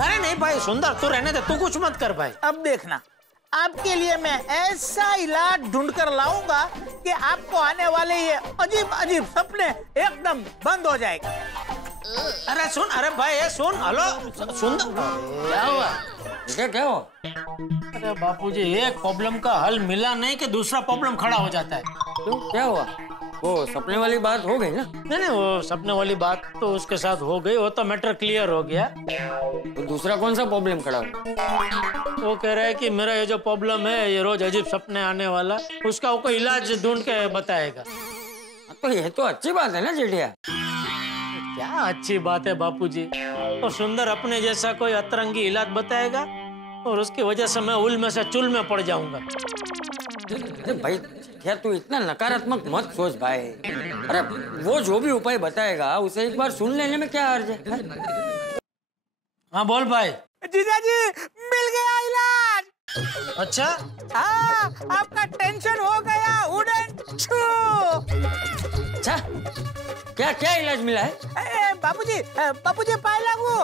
अरे नहीं भाई सुंदर, तू रहने दे, तू कुछ मत कर भाई। अब देखना, आपके लिए मैं ऐसा इलाज ढूंढ कर लाऊंगा कि आपको आने वाले ये अजीब अजीब सपने एकदम बंद हो जाएंगे। अरे सुन, अरे भाई ये सुन, हेलो सुंदर, क्या हुआ? क्या हुआ? अरे बापूजी, एक प्रॉब्लम का हल मिला नहीं कि दूसरा प्रॉब्लम खड़ा हो जाता है। तो क्या हुआ? वो सपने वाली बात हो गई ना? नहीं, वो सपने वाली बात तो उसके साथ हो गई, वो तो मैटर क्लियर हो गया। तो दूसरा कौन सा प्रॉब्लम खड़ा हो? वो कह रहा है कि मेरा ये जो प्रॉब्लम है, ये रोज अजीब सपने आने वाला, उसका वो कोई इलाज ढूंढ के बताएगा। तो ये तो अच्छी बात है ना जेठिया। क्या अच्छी बात है बापूजी? तो सुंदर अपने जैसा कोई अतरंगी इलाज बताएगा और उसकी वजह से मैं उल में से चुल में पड़ जाऊंगा। अरे भाई क्या तू इतना नकारात्मक मत सोच भाई। अरे वो जो भी उपाय बताएगा उसे एक बार सुन लेने में क्या हर्ज है? हाँ बोल भाई। जीजाजी मिल गया इलाज। अच्छा? हाँ, आपका टेंशन हो गया उड़न छू। अच्छा, क्या क्या इलाज मिला है? बापूजी, बापूजी पाए लागू।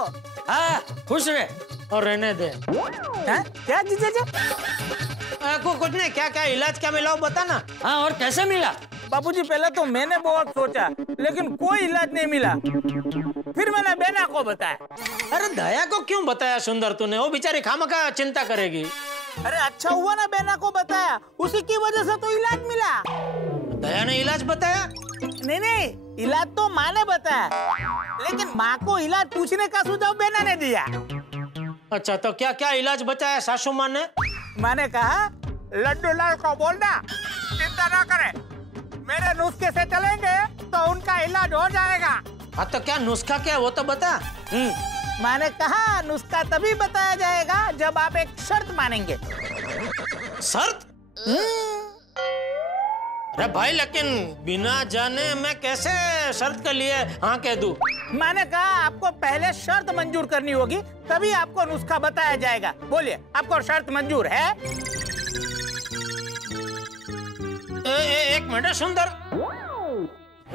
हाँ, खुश रहे और रहने दे। क्या जीजाजी? कुछ नहीं, क्या क्या इलाज क्या मिला बता ना। हाँ, और कैसे मिला? बापूजी पहले तो मैंने बहुत सोचा, लेकिन कोई इलाज नहीं मिला। फिर मैंने बेना को बताया। अरे दया को क्यों बताया सुंदर तूने? वो बेचारी खामखा चिंता करेगी। अरे अच्छा हुआ ना बेना को बताया, उसी की वजह से तो इलाज मिला। दया ने इलाज बताया? नहीं, इलाज तो माँ ने बताया, लेकिन माँ को इलाज पूछने का सुझाव बेना ने दिया। अच्छा, तो क्या क्या इलाज बताया सासू माँ ने? माँ ने कहा लड्डू लाल को बोलना चिंता ना करे, मेरे नुस्खे से चलेंगे तो उनका इलाज हो जाएगा। हाँ तो क्या नुस्खा क्या है वो तो बता। माँ ने कहा नुस्खा तभी बताया जाएगा जब आप एक शर्त मानेंगे। शर्त? अरे भाई लेकिन बिना जाने मैं कैसे शर्त के लिए हाँ कह दूं? माँ ने कहा आपको पहले शर्त मंजूर करनी होगी, तभी आपको नुस्खा बताया जाएगा। बोलिए, आपको शर्त मंजूर है? एक मिनट सुंदर,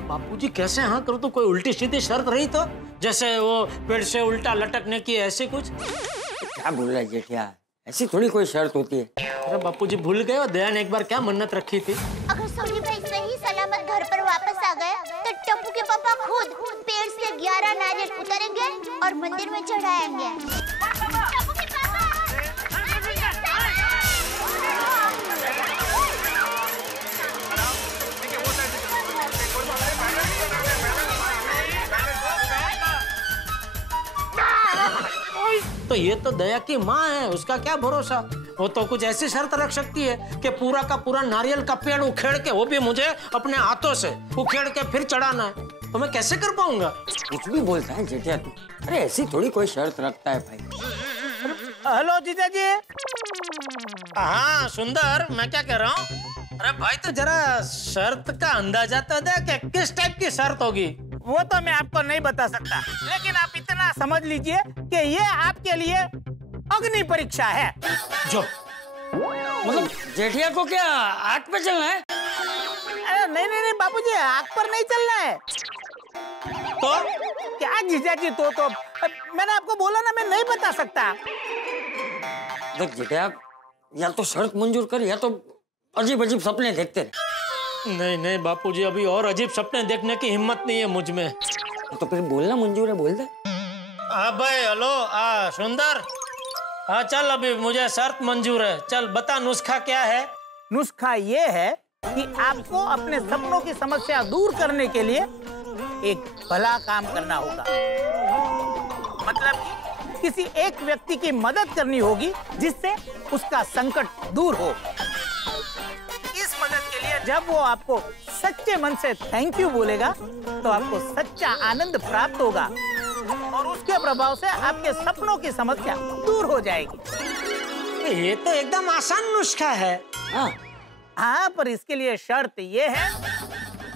बापूजी कैसे हाँ करूँ? तो कोई उल्टी सीधी शर्त रही तो, जैसे वो पेड़ से उल्टा लटकने की, ऐसी कुछ? क्या बोल रहा है जेठिया? ऐसी थोड़ी कोई शर्त होती है। अरे बापूजी भूल गए, दया ने एक बार क्या मन्नत रखी थी? अगर सोनी भाई सही सलामत घर पर वापस आ गए तो टप्पू के पापा खुद पेड़ से 11 नारियल उतारेंगे और मंदिर में चढ़ाएंगे। टप्पू के पापा! तो ये तो दया की माँ है, उसका क्या भरोसा? वो तो कुछ ऐसी शर्त रख सकती है कि पूरा का पूरा नारियल का पेड़ उखेड़ के, वो भी मुझे अपने हाथों से उखेड़ के फिर चढ़ाना है, तो मैं कैसे कर पाऊंगा? कुछ भी बोलता है जेठिया तू। अरे ऐसी थोड़ी कोई शर्त रखता है भाई। हेलो जीजा जी। हाँ सुंदर, मैं क्या कह रहा हूँ? अरे भाई तो जरा शर्त का अंदाजा तो दे कि किस टाइप की शर्त होगी। वो तो मैं आपको नहीं बता सकता, लेकिन आप इतना समझ लीजिए कि ये आपके लिए अग्नि परीक्षा है। जो मतलब जेठिया को क्या आग पे चलना है? अरे नहीं बाबूजी, आग पर नहीं चलना है। तो क्या जीजा जी, तो मैंने आपको बोला ना, मैं नहीं बता सकता। देख जेठिया, या तो शर्त मंजूर कर या तो अजीब अजीब सपने देखते रहे। नहीं बापूजी, अभी और अजीब सपने देखने की हिम्मत नहीं है मुझ में। तो फिर बोलना मंजूर है, बोल दे। हाँ भाई, हेलो सुंदर, हाँ चल, अभी मुझे शर्त मंजूर है, चल बता नुस्खा क्या है? नुस्खा ये है कि आपको अपने सपनों की समस्या दूर करने के लिए एक भला काम करना होगा। मतलब किसी एक व्यक्ति की मदद करनी होगी जिससे उसका संकट दूर हो। इस मदद के लिए जब वो आपको सच्चे मन से थैंक यू बोलेगा तो आपको सच्चा आनंद प्राप्त होगा और उसके प्रभाव से आपके सपनों की समस्या दूर हो जाएगी। ये तो एकदम आसान नुस्खा है। हाँ, पर इसके लिए शर्त ये है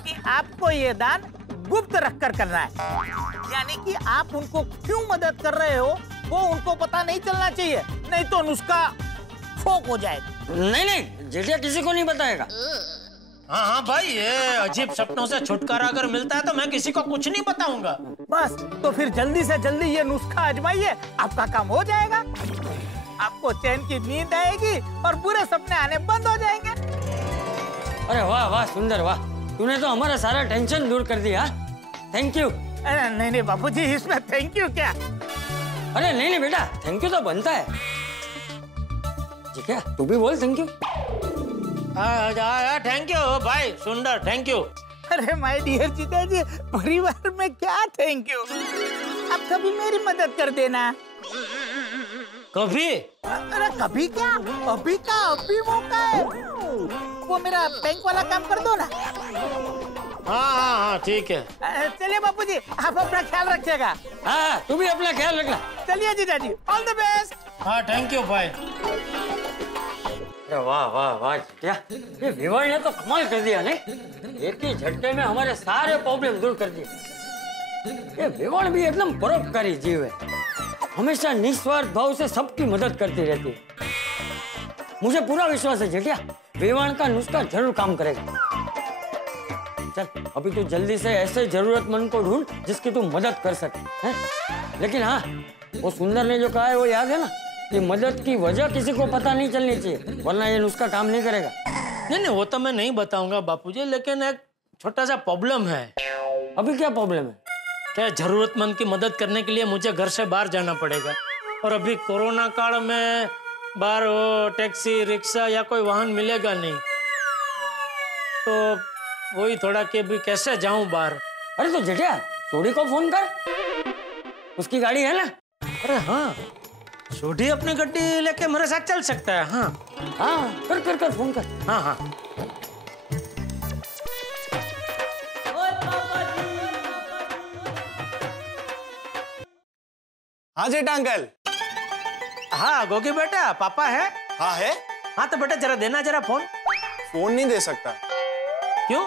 कि आपको ये दान गुप्त रखकर करना है। यानी कि आप उनको क्यों मदद कर रहे हो वो उनको पता नहीं चलना चाहिए, नहीं तो नुस्खा फोक हो जाएगा। नहीं जेठिया किसी को नहीं बताएगा। हाँ हाँ भाई, ये अजीब सपनों से छुटकारा अगर मिलता है तो मैं किसी को कुछ नहीं बताऊंगा। बस तो फिर जल्दी से जल्दी ये नुस्खा आजमाइए, आपका काम हो जाएगा। आपको चैन की नींद आएगी और बुरे सपने आने बंद हो जाएंगे। अरे वाह वाह सुंदर वाह, तूने तो हमारा सारा टेंशन दूर कर दिया। Thank you. अरे नहीं बापूजी, इसमें थैंक यू क्या? अरे नहीं बेटा, थैंक यू तो बनता है। जी क्या, तू भी बोल थैंक यू। थैंक यू भाई सुंदर, थैंक यू। अरे माय डियर जीजा जी, परिवार में क्या थैंक यू? आप कभी मेरी मदद कर देना। कभी? अरे कभी क्या, अभी का अभी मौका है। वो मेरा बैंक वाला काम कर दो ना। हाँ ठीक है। चलिए बापूजी, आप अपना ख्याल रखिएगा। हाँ तू भी अपना ख्याल रखना। चलिए जीजा जी, ऑल द बेस्ट। हाँ थैंक यू भाई। अरे वाह वाह वाह क्या, ये विवाह ने तो कमाल कर दिया नहीं? एक ही झटके में हमारे सारे प्रॉब्लम दूर कर दिए। ये विवाह भी एकदम परोपकारी जीव है, हमेशा निस्वार्थ भाव से सबकी मदद करती रहती है। मुझे पूरा विश्वास है जेठिया, विवाह का नुस्खा जरूर काम करेगा। चल अभी तू जल्दी से ऐसे जरूरतमंद को ढूंढ जिसकी तू मदद कर सके, हैं? लेकिन हाँ, वो सुंदर ने जो कहा है वो याद है ना, कि मदद की वजह किसी को पता नहीं चलनी चाहिए, वरना ये नुस्खा काम नहीं करेगा। नहीं वो तो मैं नहीं बताऊंगा बापूजी, लेकिन एक छोटा सा प्रॉब्लम है। अभी क्या प्रॉब्लम है? क्या जरूरतमंद की मदद करने के लिए मुझे घर से बाहर जाना पड़ेगा, और अभी कोरोना काल में बाहर वो टैक्सी रिक्शा या कोई वाहन मिलेगा नहीं, तो वही थोड़ा कि भी कैसे जाऊं बाहर। अरे तो जेठिया सोडी को फोन कर, उसकी गाड़ी है ना? अरे हाँ, सोडी अपनी गड्डी लेके मेरे साथ चल सकता है। हाँ हाँ कर फोन कर। हाँ हाँ हाँ जेठा अंकल। हाँ गोगी बेटा, पापा है? हाँ है। हाँ तो बेटा जरा देना जरा फोन। फोन नहीं दे सकता। क्यों?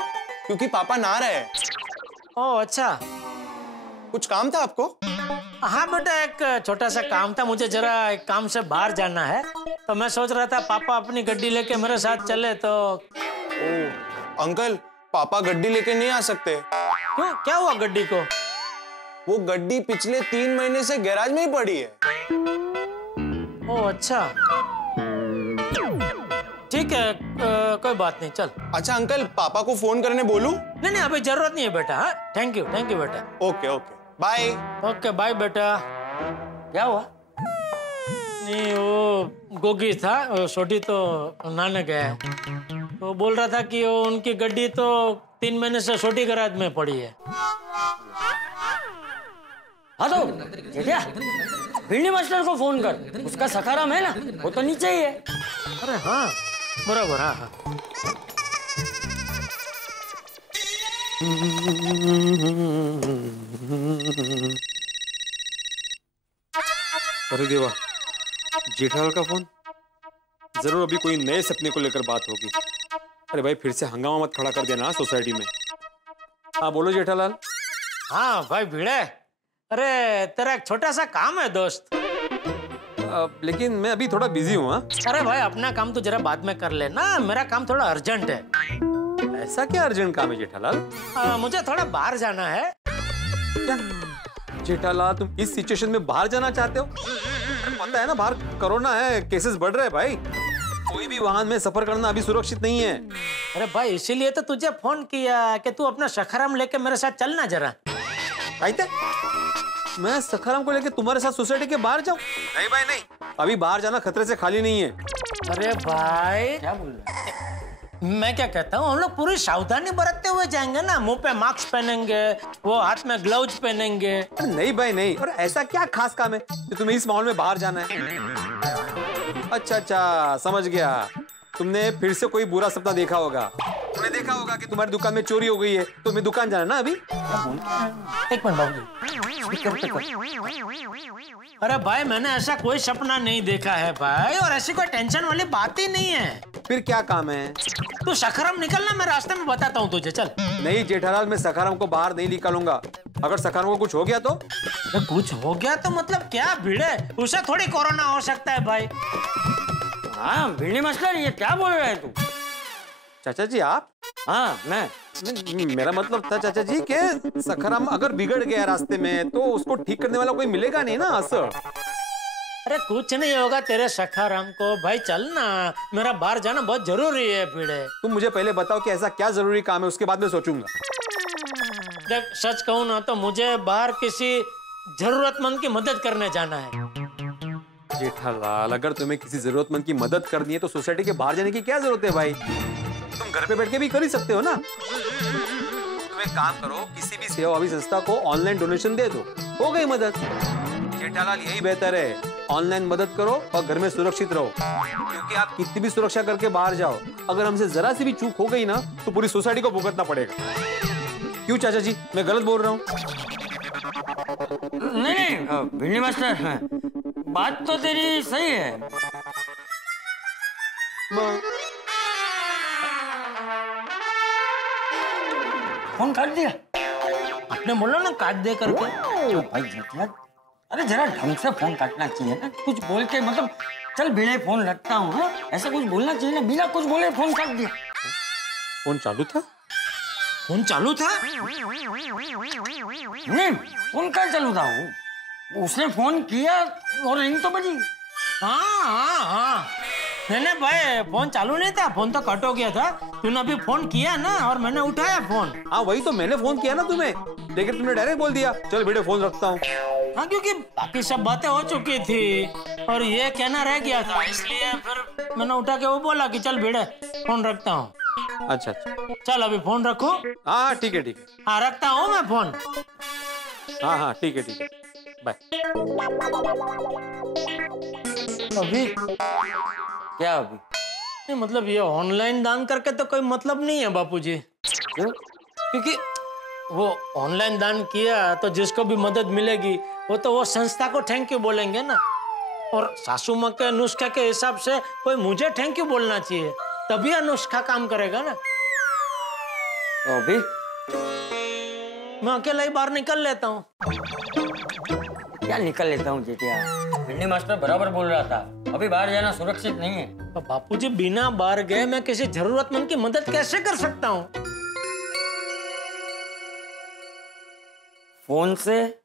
क्योंकि पापा नहा रहे हैं। ओह अच्छा। कुछ काम था आपको? हाँ बेटा, एक छोटा सा काम था, मुझे जरा एक काम से बाहर जाना है, तो मैं सोच रहा था पापा अपनी गड्डी लेके मेरे साथ चले तो। ओह अंकल, पापा गड्डी लेके नहीं आ सकते। क्यों, क्या हुआ गड्डी को? वो गड्डी पिछले 3 महीने से गैराज में ही पड़ी है। ओह अच्छा, ठीक है, कोई बात नहीं, चल। अच्छा अंकल, पापा को फोन करने बोलूं? नहीं अभी जरूरत नहीं है बेटा। हाँ थैंक यू बेटा। Okay bye. ओके बाय बेटा। क्या हुआ? नहीं वो गोगी था, छोटी तो नहाने गया है, तो बोल रहा था कि वो उनकी गड्डी तो 3 महीने से छोटी गैराज में पड़ी है। हाँ तो जेठिया भिंडी मास्टर को फोन कर, उसका सखाराम है ना, वो तो नीचे ही है। अरे हाँ बराबर। हाँ हाँ अरे देवा, जेठालाल का फोन। जरूर अभी कोई नए सपने को लेकर बात होगी। अरे भाई फिर से हंगामा मत खड़ा कर देना सोसाइटी में। हाँ बोलो जेठालाल। हाँ भाई भिड़े, अरे तेरा एक छोटा सा काम है दोस्त। लेकिन मैं अभी थोड़ा बिजी हूँ। अरे भाई अपना काम तो जरा बाद में कर लेना, मेरा काम थोड़ा अर्जेंट है। ऐसा क्या अर्जेंट काम है जेठालाल? मुझे थोड़ा बाहर जाना है। जेठालाल तुम इस सिचुएशन में बाहर जाना चाहते हो? पता है ना बाहर कोरोना है, केसेस बढ़ रहे हैं भाई, कोई भी वाहन में सफर करना अभी सुरक्षित नहीं है। अरे भाई इसीलिए तो तुझे फोन किया कि तू अपना सखाराम लेके मेरे साथ चलना जरा। आइते मैं सखाराम को लेके तुम्हारे साथ सोसाइटी के बाहर जाऊं? नहीं भाई नहीं, अभी बाहर जाना खतरे से खाली नहीं है। अरे भाई क्या बोल रहा है? मैं क्या कहता हूँ, हम लोग पूरी सावधानी बरतते हुए जाएंगे ना, मुंह पे मास्क पहनेंगे, वो हाथ में ग्लव्स पहनेंगे। नहीं भाई नहीं, और ऐसा क्या खास काम है कि तुम्हें इस माहौल में बाहर जाना है? अच्छा समझ गया, तुमने फिर से कोई बुरा सपना देखा होगा। तुमने देखा होगा कि तुम्हारी दुकान में चोरी हो गई है, तो तुम्हें दुकान जाना ना अभी। एक मिनट बाबू। अरे भाई मैंने ऐसा कोई सपना नहीं देखा है भाई, और ऐसी कोई टेंशन वाली बात ही नहीं है। फिर क्या काम है? तू सखाराम निकलना, मैं रास्ते में बताता हूँ तुझे, चल। नहीं जेठालाल, मैं सखाराम को बाहर नहीं निकालूंगा। अगर सखाराम को कुछ हो गया तो? कुछ हो गया तो मतलब क्या भिड़े, उसे थोड़ी कोरोना हो सकता है भाई। हाँ भिंडी मास्टर, ये क्या बोल रहे हैं तू? चाचा जी आप हाँ मैं मेरा मतलब था चाचा जी कि सखाराम अगर बिगड़ गया रास्ते में तो उसको ठीक करने वाला कोई मिलेगा नहीं ना असर। अरे कुछ नहीं होगा तेरे सखाराम को। भाई चल ना, मेरा बाहर जाना बहुत जरूरी है भिड़े। तुम मुझे पहले बताओ कि ऐसा क्या जरूरी काम है, उसके बाद मैं सोचूंगा। देख सच कहूँ ना तो मुझे बाहर किसी जरूरतमंद की मदद करने जाना है। जेठालाल, अगर तुम्हें किसी जरूरतमंद की मदद करनी है तो सोसाइटी के बाहर जाने की क्या जरूरत है भाई? तुम घर पे बैठ के भी कर ही सकते हो ना। तुम एक काम करो, किसी भी सेवाभावी संस्था को ऑनलाइन डोनेशन दे दो, हो गई मदद। जेठालाल यही बेहतर है, ऑनलाइन मदद करो और घर में सुरक्षित रहो। क्योंकि आप कितनी भी सुरक्षा करके बाहर जाओ, अगर हमसे जरा सी भी चूक हो गई ना तो पूरी सोसाइटी को भुगतना पड़ेगा। क्यों चाचा जी, मैं गलत बोल रहा हूँ? नहीं भिंडी मास्टर, बात तो तेरी सही है। फोन काट दिया? आपने बोला ना काट दे करके। तो भाई जेठिया, अरे जरा ढंग से फोन काटना चाहिए ना, कुछ बोल के मतलब चल भिड़े फोन रखता हूँ। हाँ ऐसा कुछ बोलना चाहिए ना, बिना कुछ बोले फोन काट दिया। फोन चालू था? फोन चालू था? नहीं फोन कहाँ चालू था? उसने फोन किया और रिंग तो बजी। हाँ नहीं भाई, फोन चालू नहीं था, फोन तो कट हो गया था। तूने अभी फोन किया ना और मैंने उठाया फोन। हाँ वही तो, मैंने फोन किया ना तुम्हें, लेकिन तुमने डायरेक्ट बोल दिया चल भिड़े फोन रखता हूँ। हाँ क्योंकि बाकी सब बातें हो चुकी थी और ये कहना रह गया था, इसलिए फिर मैंने उठा के वो बोला कि चल भिड़े फोन रखता हूँ। अच्छा चल अभी फोन रखो। हाँ ठीक है। हाँ रखता हूँ मैं फोन। हाँ ठीक है बाय। अभी क्या अभी? नहीं मतलब ये ऑनलाइन दान करके तो कोई मतलब नहीं है बापूजी। क्यों? क्योंकि वो ऑनलाइन दान किया तो जिसको भी मदद मिलेगी वो तो वो संस्था को थैंक यू बोलेंगे ना। और सासू माँ के नुस्खे के हिसाब से कोई मुझे थैंक यू बोलना चाहिए, तभी यह नुस्खा काम करेगा ना। तो अभी मैं अकेला ही बाहर निकल लेता हूँ। क्या निकल लेता हूँ जेठिया? भिंडी मास्टर बराबर बोल रहा था, अभी बाहर जाना सुरक्षित नहीं है। तो बापूजी बिना बाहर गए मैं किसी जरूरतमंद की मदद कैसे कर सकता हूँ? फोन से?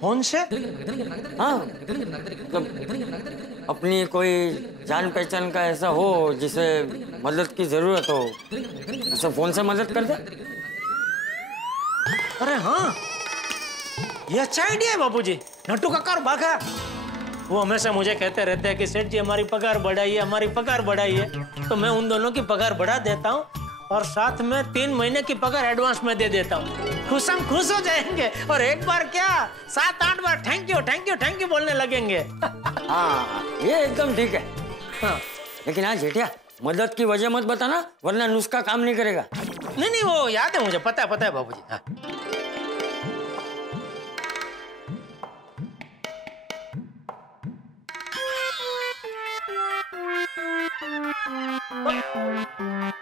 फोन से? हाँ मतलब अपनी कोई जान पहचान का ऐसा हो जिसे मदद की जरूरत हो, उसे फोन से मदद कर दे। अरे हाँ ये अच्छा आइडिया है बापूजी। नट्टू काका और बाघा वो हमेशा मुझे कहते रहते हैं कि सेठ जी हमारी पगार बढ़ाइए, हमारी पगार बढ़ाइए। तो मैं उन दोनों की पगार बढ़ा देता हूँ और साथ में 3 महीने की पगार एडवांस में दे देता हूँ। खुश हो जाएंगे और एक बार क्या 7-8 बार थैंक यू बोलने लगेंगे। हाँ ये एकदम ठीक है। हाँ लेकिन हाँ जेठिया, मदद की वजह मत बताना वरना नुस्खा काम नहीं करेगा। नहीं वो याद है मुझे, पता है बाबूजी। हाँ।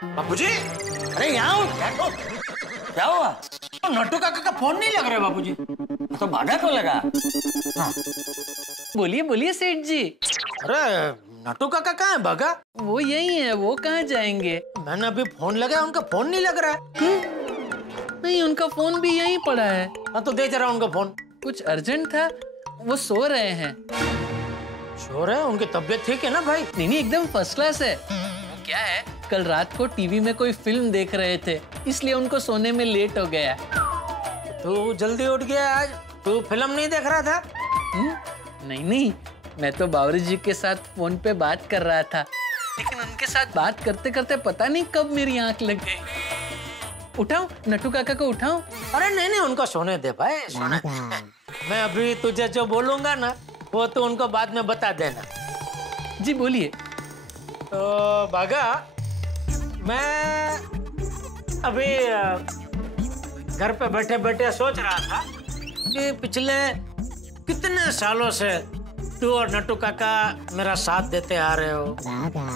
बाबूजी अरे यहाँ क्या हुआ? तो नट्टू काका का फोन नहीं लग रहा है बाबूजी। तो भागा को लगा। बोलिए सेठ जी। अरे नट्टू काका कहाँ है भागा? वो यही है, वो कहाँ जाएंगे? मैंने अभी फोन लगाया, उनका फोन नहीं लग रहा है। नहीं उनका फोन भी यहीं पड़ा है। हाँ तो दे जरा उनका फोन। कुछ अर्जेंट था, वो सो रहे हैं। शोर है? उनकी तबीयत ठीक है ना भाई? नहीं एकदम फर्स्ट क्लास है। क्या है, कल रात को टीवी में कोई फिल्म देख रहे थे, इसलिए उनको सोने में लेट हो गया। तू जल्दी उठ गया आज, तू फिल्म नहीं देख रहा था? नहीं, मैं तो बावरी जी के साथ फोन पे बात कर रहा था, लेकिन उनके साथ बात करते करते पता नहीं कब मेरी आंख लग गई। उठाऊं नट्टू काका को उठाऊं? अरे नहीं उनको सोने दे भाई, सोने दे। मैं अभी तुझे जो बोलूंगा ना वो तो उनको बाद में बता देना। जी बोलिए। तो भागा, मैं अभी घर पे बैठे बैठे सोच रहा था कि पिछले कितने सालों से तू और नट्टू काका मेरा साथ देते आ रहे हो।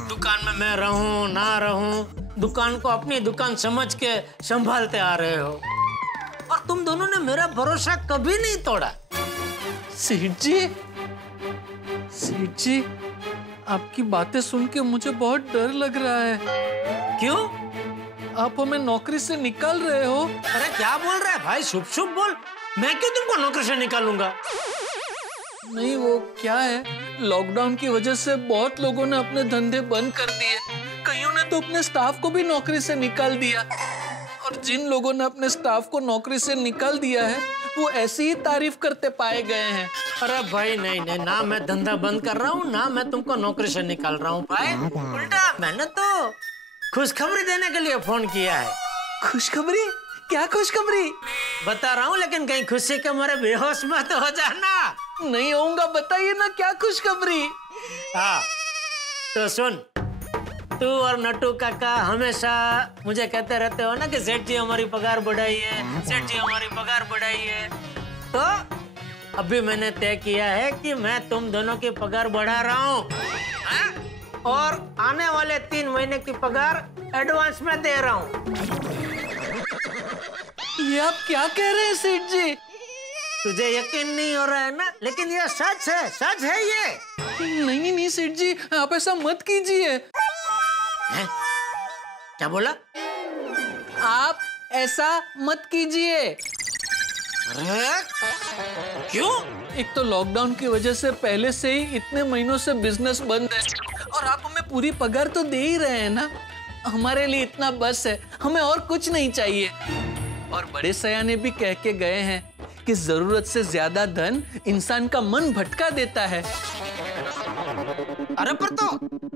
दुकान में मैं रहूं ना रहूं, दुकान को अपनी दुकान समझ के संभालते आ रहे हो और तुम दोनों ने मेरा भरोसा कभी नहीं तोड़ा। सेठ जी आपकी बातें सुन के मुझे बहुत डर लग रहा है। क्यों? आप हमें नौकरी से निकाल रहे हो? अरे क्या बोल रहा है भाई, शुभ शुभ बोल। मैं क्यों तुमको नौकरी से निकालूंगा? नहीं, वो क्या है, लॉकडाउन की वजह से बहुत लोगों ने अपने धंधे बंद कर दिए। कईयों ने तो अपने स्टाफ को भी नौकरी से निकाल दिया। और जिन लोगों ने अपने स्टाफ को नौकरी से निकाल दिया है, वो ऐसी ही तारीफ करते पाए गए हैं। अरे भाई नहीं नहीं, ना मैं धंधा बंद कर रहा हूँ, ना मैं तुमको नौकरी से निकाल रहा हूँ भाई। उल्टा मैंने तो खुशखबरी देने के लिए फोन किया है। खुशखबरी? क्या खुशखबरी? बता रहा हूँ, लेकिन कहीं खुशी के मारे बेहोश मत हो जाना। नहीं होऊंगा, बताइए ना क्या खुशखबरी। हाँ तो सुन, तू और नट्टू काका हमेशा मुझे कहते रहते हो ना कि सेठ जी हमारी पगार बढ़ाइए, सेठ जी हमारी पगार बढ़ाइए। तो अभी मैंने तय किया है कि मैं तुम दोनों की पगार बढ़ा रहा हूँ, और आने वाले 3 महीने की पगार एडवांस में दे रहा हूँ। ये आप क्या कह रहे हैं सेठ जी? तुझे यकीन नहीं हो रहा है ना, लेकिन ये सच है, सच है ये। नहीं नहीं सेठ जी, आप ऐसा मत कीजिए। हैं? क्या बोला? आप ऐसा मत कीजिए। अरे क्यों? एक तो लॉकडाउन की वजह से पहले से ही इतने महीनों से बिजनेस बंद है, और आप हमें पूरी पगार तो दे ही रहे हैं ना। हमारे लिए इतना बस है, हमें और कुछ नहीं चाहिए। और बड़े सयाने भी कह के गए हैं कि जरूरत से ज्यादा धन इंसान का मन भटका देता है। अरे पर तो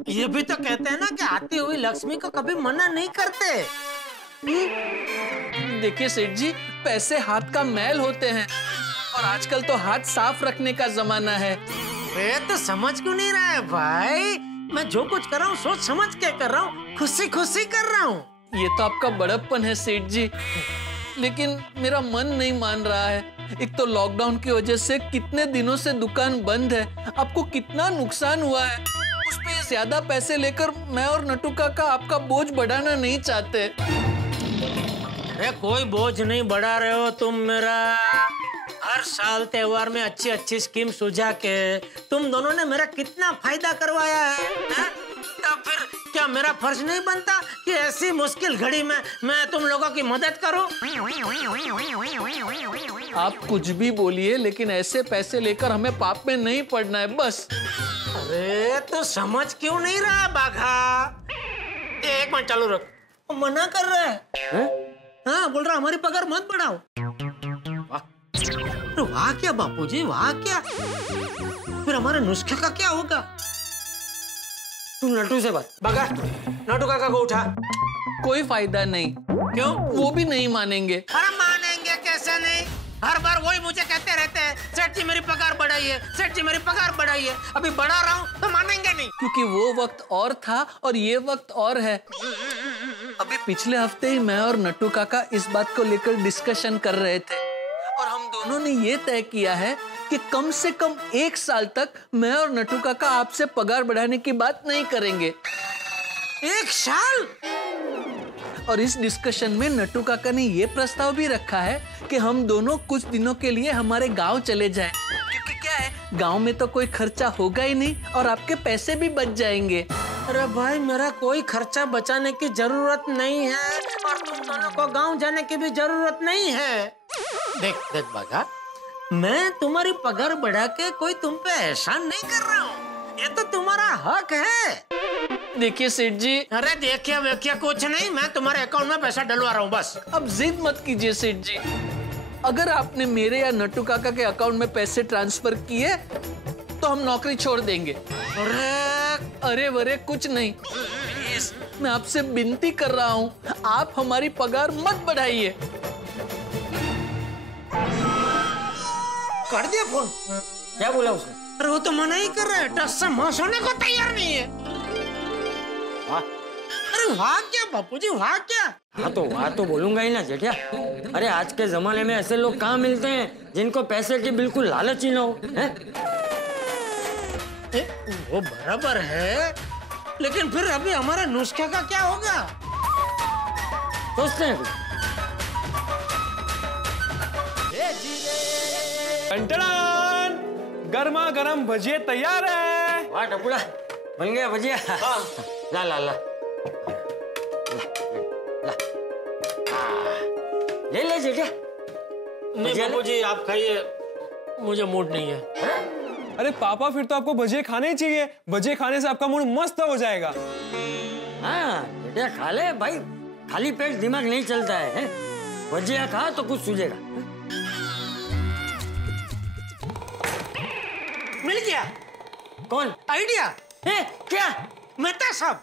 ये भी तो कहते हैं ना कि आती हुई लक्ष्मी को कभी मना नहीं करते। देखिए सेठ जी, पैसे हाथ का मैल होते हैं, और आजकल तो हाथ साफ रखने का जमाना है। वे तो समझ क्यों नहीं रहा है भाई? मैं जो कुछ कर रहा हूँ सोच समझ के कर रहा हूँ, खुशी खुशी कर रहा हूँ। ये तो आपका बड़प्पन है सेठ जी, लेकिन मेरा मन नहीं मान रहा है। एक तो लॉकडाउन की वजह से कितने दिनों से दुकान बंद है, आपको कितना नुकसान हुआ है। उस पे ज्यादा पैसे लेकर मैं और नट्टू काका आपका बोझ बढ़ाना नहीं चाहते। अरे कोई बोझ नहीं बढ़ा रहे हो तुम मेरा। हर साल त्योहार में अच्छी अच्छी स्कीम सुझा के तुम दोनों ने मेरा कितना फायदा करवाया है, तो फिर क्या मेरा फर्ज नहीं बनता कि ऐसी मुश्किल घड़ी में मैं तुम लोगों की मदद करूं? आप कुछ भी बोलिए, लेकिन ऐसे पैसे लेकर हमें पाप में नहीं पड़ना है, बस। अरे तो समझ क्यों नहीं रहा बाघा? एक मिनट चालू रख। वो मना कर रहा है। हाँ बोल रहा हमारी पगार मत बढ़ाओ। वाह क्या बापूजी, वाह क्या। फिर हमारे नुस्खे का क्या होगा? तू नट्टू से बात। बाघा, नट्टू काका को उठा। कोई फायदा नहीं। क्यों? वो भी नहीं मानेंगे। अरे मानेंगे कैसे नहीं? हर बार वही मुझे कहते रहते हैं, सेठ जी मेरी पगार बढ़ाइए, सेठ जी मेरी पगार बढ़ाइए। अभी बढ़ा रहा हूँ तो मानेंगे नहीं। क्योंकि वो वक्त और था और ये वक्त और है। अभी पिछले हफ्ते ही मैं और नट्टू काका इस बात को लेकर डिस्कशन कर रहे थे, और हम दोनों ने ये तय किया है कि कम से कम 1 साल तक मैं और नट्टू काका आपसे पगार बढ़ाने की बात नहीं करेंगे। 1 साल? और इस डिस्कशन में नट्टू काका ने ये प्रस्ताव भी रखा है कि हम दोनों कुछ दिनों के लिए हमारे गांव चले जाएं, क्योंकि क्या है, गांव में तो कोई खर्चा होगा ही नहीं और आपके पैसे भी बच जाएंगे। अरे भाई मेरा कोई खर्चा बचाने की जरूरत नहीं है, और तुम दोनों को गांव जाने की भी जरूरत नहीं है। देख देख बाघा, मैं तुम्हारी पगार बढ़ा के कोई तुम पे एहसान नहीं कर रहा हूँ, ये तो तुम्हारा हक है। देखिए सेठ जी। अरे देखिए वेखिए कुछ नहीं, मैं तुम्हारे अकाउंट में पैसा डलवा रहा हूँ बस। अब जिद मत कीजिए सेठ जी। अगर आपने मेरे या नट्टू काका के अकाउंट में पैसे ट्रांसफर किए तो हम नौकरी छोड़ देंगे। अरे वरे कुछ नहीं, प्लीज मैं आपसे विनती कर रहा हूँ, आप हमारी पगार मत बढ़ाइए। कर दिया फोन? क्या बोला उसने? अरे वो तो मना ही कर रहा है, टस से मांस होने को तैयार नहीं है। वाह। अरे वाह क्या बापूजी, वाह क्या? हाँ तो वाह तो बोलूंगा ही ना जेठिया। अरे आज के जमाने में ऐसे लोग कहाँ मिलते हैं जिनको पैसे की बिल्कुल लालच ही ना हो, हैं? वो बराबर है, लेकिन फिर अभी हमारे नुस्खे का क्या होगा? सोचते हैं कुछ। टंटन, गर्मा गर्म भजिए तैयार है। वाह टपुड़ा, बन गया भजिया। ला ला ला ला ला। जेठिया? नहीं बाबूजी, आप खाइए, मुझे मूड नहीं है। अरे पापा, फिर तो आपको भजिए खाने ही चाहिए। भजिए खाने से आपका मूड मस्त हो जाएगा। हाँ जेठिया खा ले भाई, खाली पेट दिमाग नहीं चलता है? भजिया खा तो कुछ सूझेगा। मिल गया। कौन? आइडिया है क्या? मेहता साहब।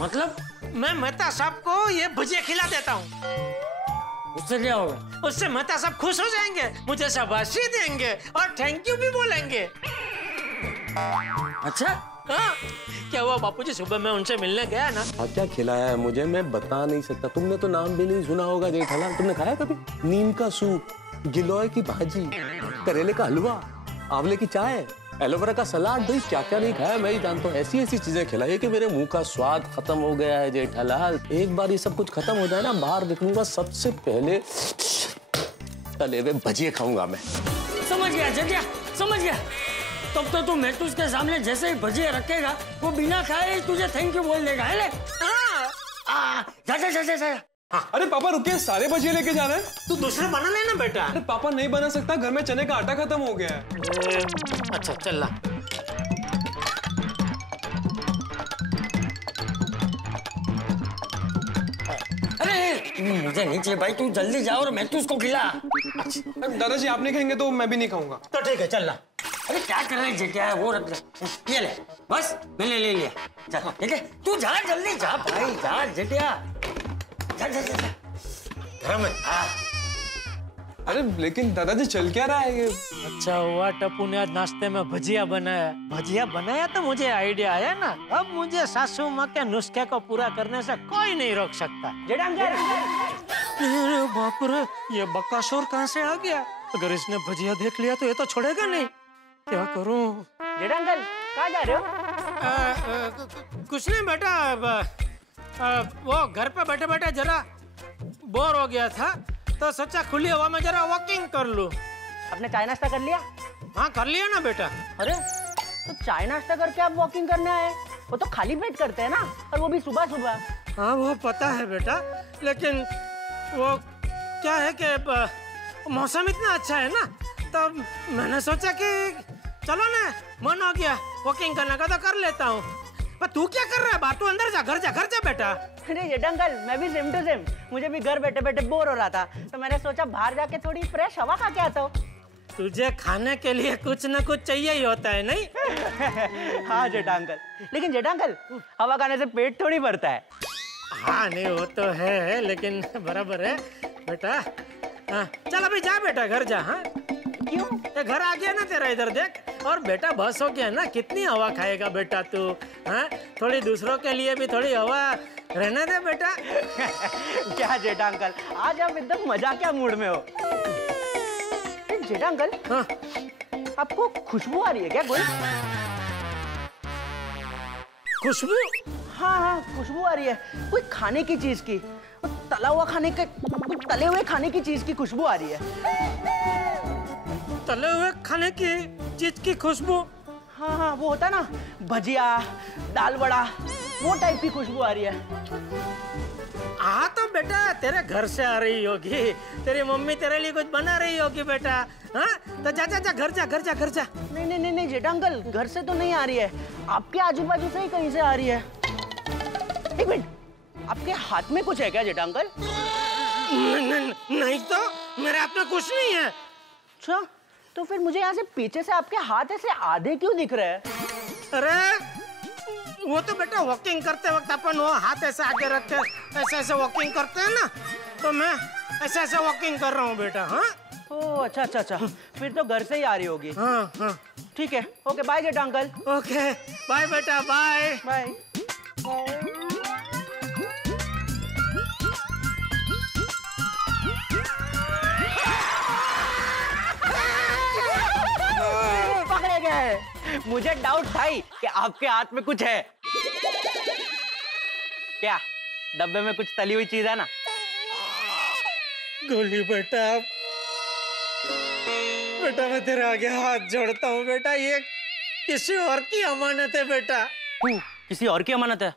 मतलब? मैं मेहता साहब को ये भजिया खिला देता हूँ। उससे क्या होगा? उससे मेहता साहब खुश हो जाएंगे, मुझे शाबाशी देंगे और थैंक यू भी बोलेंगे। अच्छा? हाँ, क्या हुआ बापूजी, सुबह मैं उनसे मिलने गया ना। क्या खिलाया है मुझे मैं बता नहीं सकता। तुमने तो नाम भी नहीं सुना होगा जेठालाल। तुमने खाया कभी? नीम का सूप, गिलोय की भाजी, करेले का हलवा, आंवले की चाय, एलोवेरा का सलाद, भाई क्या क्या नहीं खाया मैं ही जानता हूँ। ऐसी ऐसी चीजें खिलाई कि मेरे मुंह का स्वाद खत्म हो गया है जेठालाल। एक बार ये सब कुछ खत्म हो जाए ना, बाहर निकलूंगा सबसे पहले तले हुए भजिए खाऊंगा मैं। समझ गया जेठिया, समझ गया। तब तो तू मेहतूस के सामने जैसे ही भजिया रखेगा, वो बिना खाए तुझे थैंक यू बोल देगा, है ले? जा जा जा जा जा। अरे पापा रुकिए, सारे भजिए लेके जा रहे हैं? तू दूसरे बना लेना बेटा। अरे पापा नहीं बना सकता, घर में चने का आटा खत्म हो गया है। अच्छा चल ला। अरे मुझे नहीं चाहिए भाई, तू जल्दी जाओ और मेहतूस को खिला। दादाजी आप नहीं खाएंगे तो मैं भी नहीं खाऊंगा। तो ठीक है चल ला। अरे क्या कर रहे हैं जेठिया, वो रख दे, ये ले, बस मैंने ले लिया। चल ठीक है, तू जा जल्दी जा भाई, जा जेठिया, जा जा जा। घर में अरे लेकिन दादाजी चल क्या रहा है ये? अच्छा हुआ टप्पू ने आज नाश्ते में भजिया बनाया। भजिया बनाया तो मुझे आइडिया आया ना। अब मुझे सासू माँ के नुस्खे को पूरा करने से कोई नहीं रोक सकता। अरे बाप रे, ये बकासुर कहाँ से आ गया? अगर इसने भजिया देख लिया तो ये तो छोड़ेगा नहीं। क्या करूं? जेठा अंकल कहाँ जा रहे हो? कुछ नहीं बेटा, वो घर पे बैठे बैठे जरा बोर हो गया था तो सोचा खुली हवा में जरा वॉकिंग कर लूं। आपने चाय नाश्ता कर लिया? हाँ कर लिया ना बेटा। अरे तो चाय नाश्ता करके आप वॉकिंग करने आए? वो तो खाली पेट करते हैं ना, और वो भी सुबह सुबह। हाँ वो पता है बेटा, लेकिन वो क्या है कि मौसम इतना अच्छा है ना, तो मैंने सोचा कि चलो ना, मन हो गया वॉकिंग करने का तो कर लेता हूँ। पर तू क्या कर रहा है? बात तू अंदर जा, घर जा बेटा। अरे जेठा अंकल, मैं भी सेम टू सेम, मुझे भी घर बैठे बैठे बोर हो रहा था, तो मैंने सोचा बाहर जाके थोड़ी फ्रेश हवा खा के आता हूँ। तुझे खाने के लिए कुछ न कुछ चाहिए ही होता है नहीं? हाँ जेठा अंकल, लेकिन जेठा अंकल हवा खाने से पेट थोड़ी भरता है। हाँ नहीं वो तो है, लेकिन बराबर है बेटा। हाँ चल अभी जा बेटा, घर जा। हाँ क्यों? ये घर आ गया ना तेरा, इधर देख। और बेटा बस हो गया ना, कितनी हवा खाएगा बेटा तू? हाँ थोड़ी दूसरों के लिए भी थोड़ी हवा रहने दे बेटा। क्या जेठा अंकल, आज आप एकदम मजाकिया मूड में हो। जेठा अंकल, हाँ आपको खुशबू आ रही है क्या कोई? खुशबू? हाँ हाँ खुशबू आ रही है, कोई खाने की चीज की, तला हुआ खाने का, तले हुए खाने की चीज की खुशबू आ रही है। तले हुए खाने की चीज की खुशबू? हाँ हाँ वो होता है ना, भजिया, दाल बड़ा, वो टाइप की खुशबू आ रही है। हाँ तो बेटा तेरे घर से आ रही होगी, तेरी मम्मी तेरे लिए कुछ बना रही होगी बेटा। हाँ तो जा जा जा, घर जा घर जा घर जा। नहीं नहीं नहीं नहीं जेठा अंकल, घर से तो नहीं आ रही है, आपके आजू बाजू से ही कहीं से आ रही है। एक मिनट, आपके हाथ में कुछ है क्या जेठा अंकल? नहीं तो मेरे हाथ में कुछ नहीं है। अच्छा तो फिर मुझे यहाँ से पीछे से आपके हाथ ऐसे आधे क्यों दिख रहे हैं? अरे वो तो बेटा वॉकिंग करते वक्त अपन वो हाथ ऐसे आगे रख के ऐसे ऐसे वॉकिंग करते हैं ना, तो मैं ऐसे ऐसे वॉकिंग कर रहा हूँ बेटा। हाँ ओह अच्छा अच्छा अच्छा, फिर तो घर से ही आ रही होगी। हाँ हाँ ठीक है, ओके बाय जेठा अंकल। ओके बाय बेटा, बाय बाय। पकड़े गए। मुझे डाउट था ही कि आपके हाथ में कुछ है। क्या डब्बे में कुछ तली हुई चीज है ना? गोली बेटा, बेटा मैं तेरे आगे हाथ जोड़ता हूँ बेटा, ये किसी और की अमानत है बेटा। किसी और की अमानत है?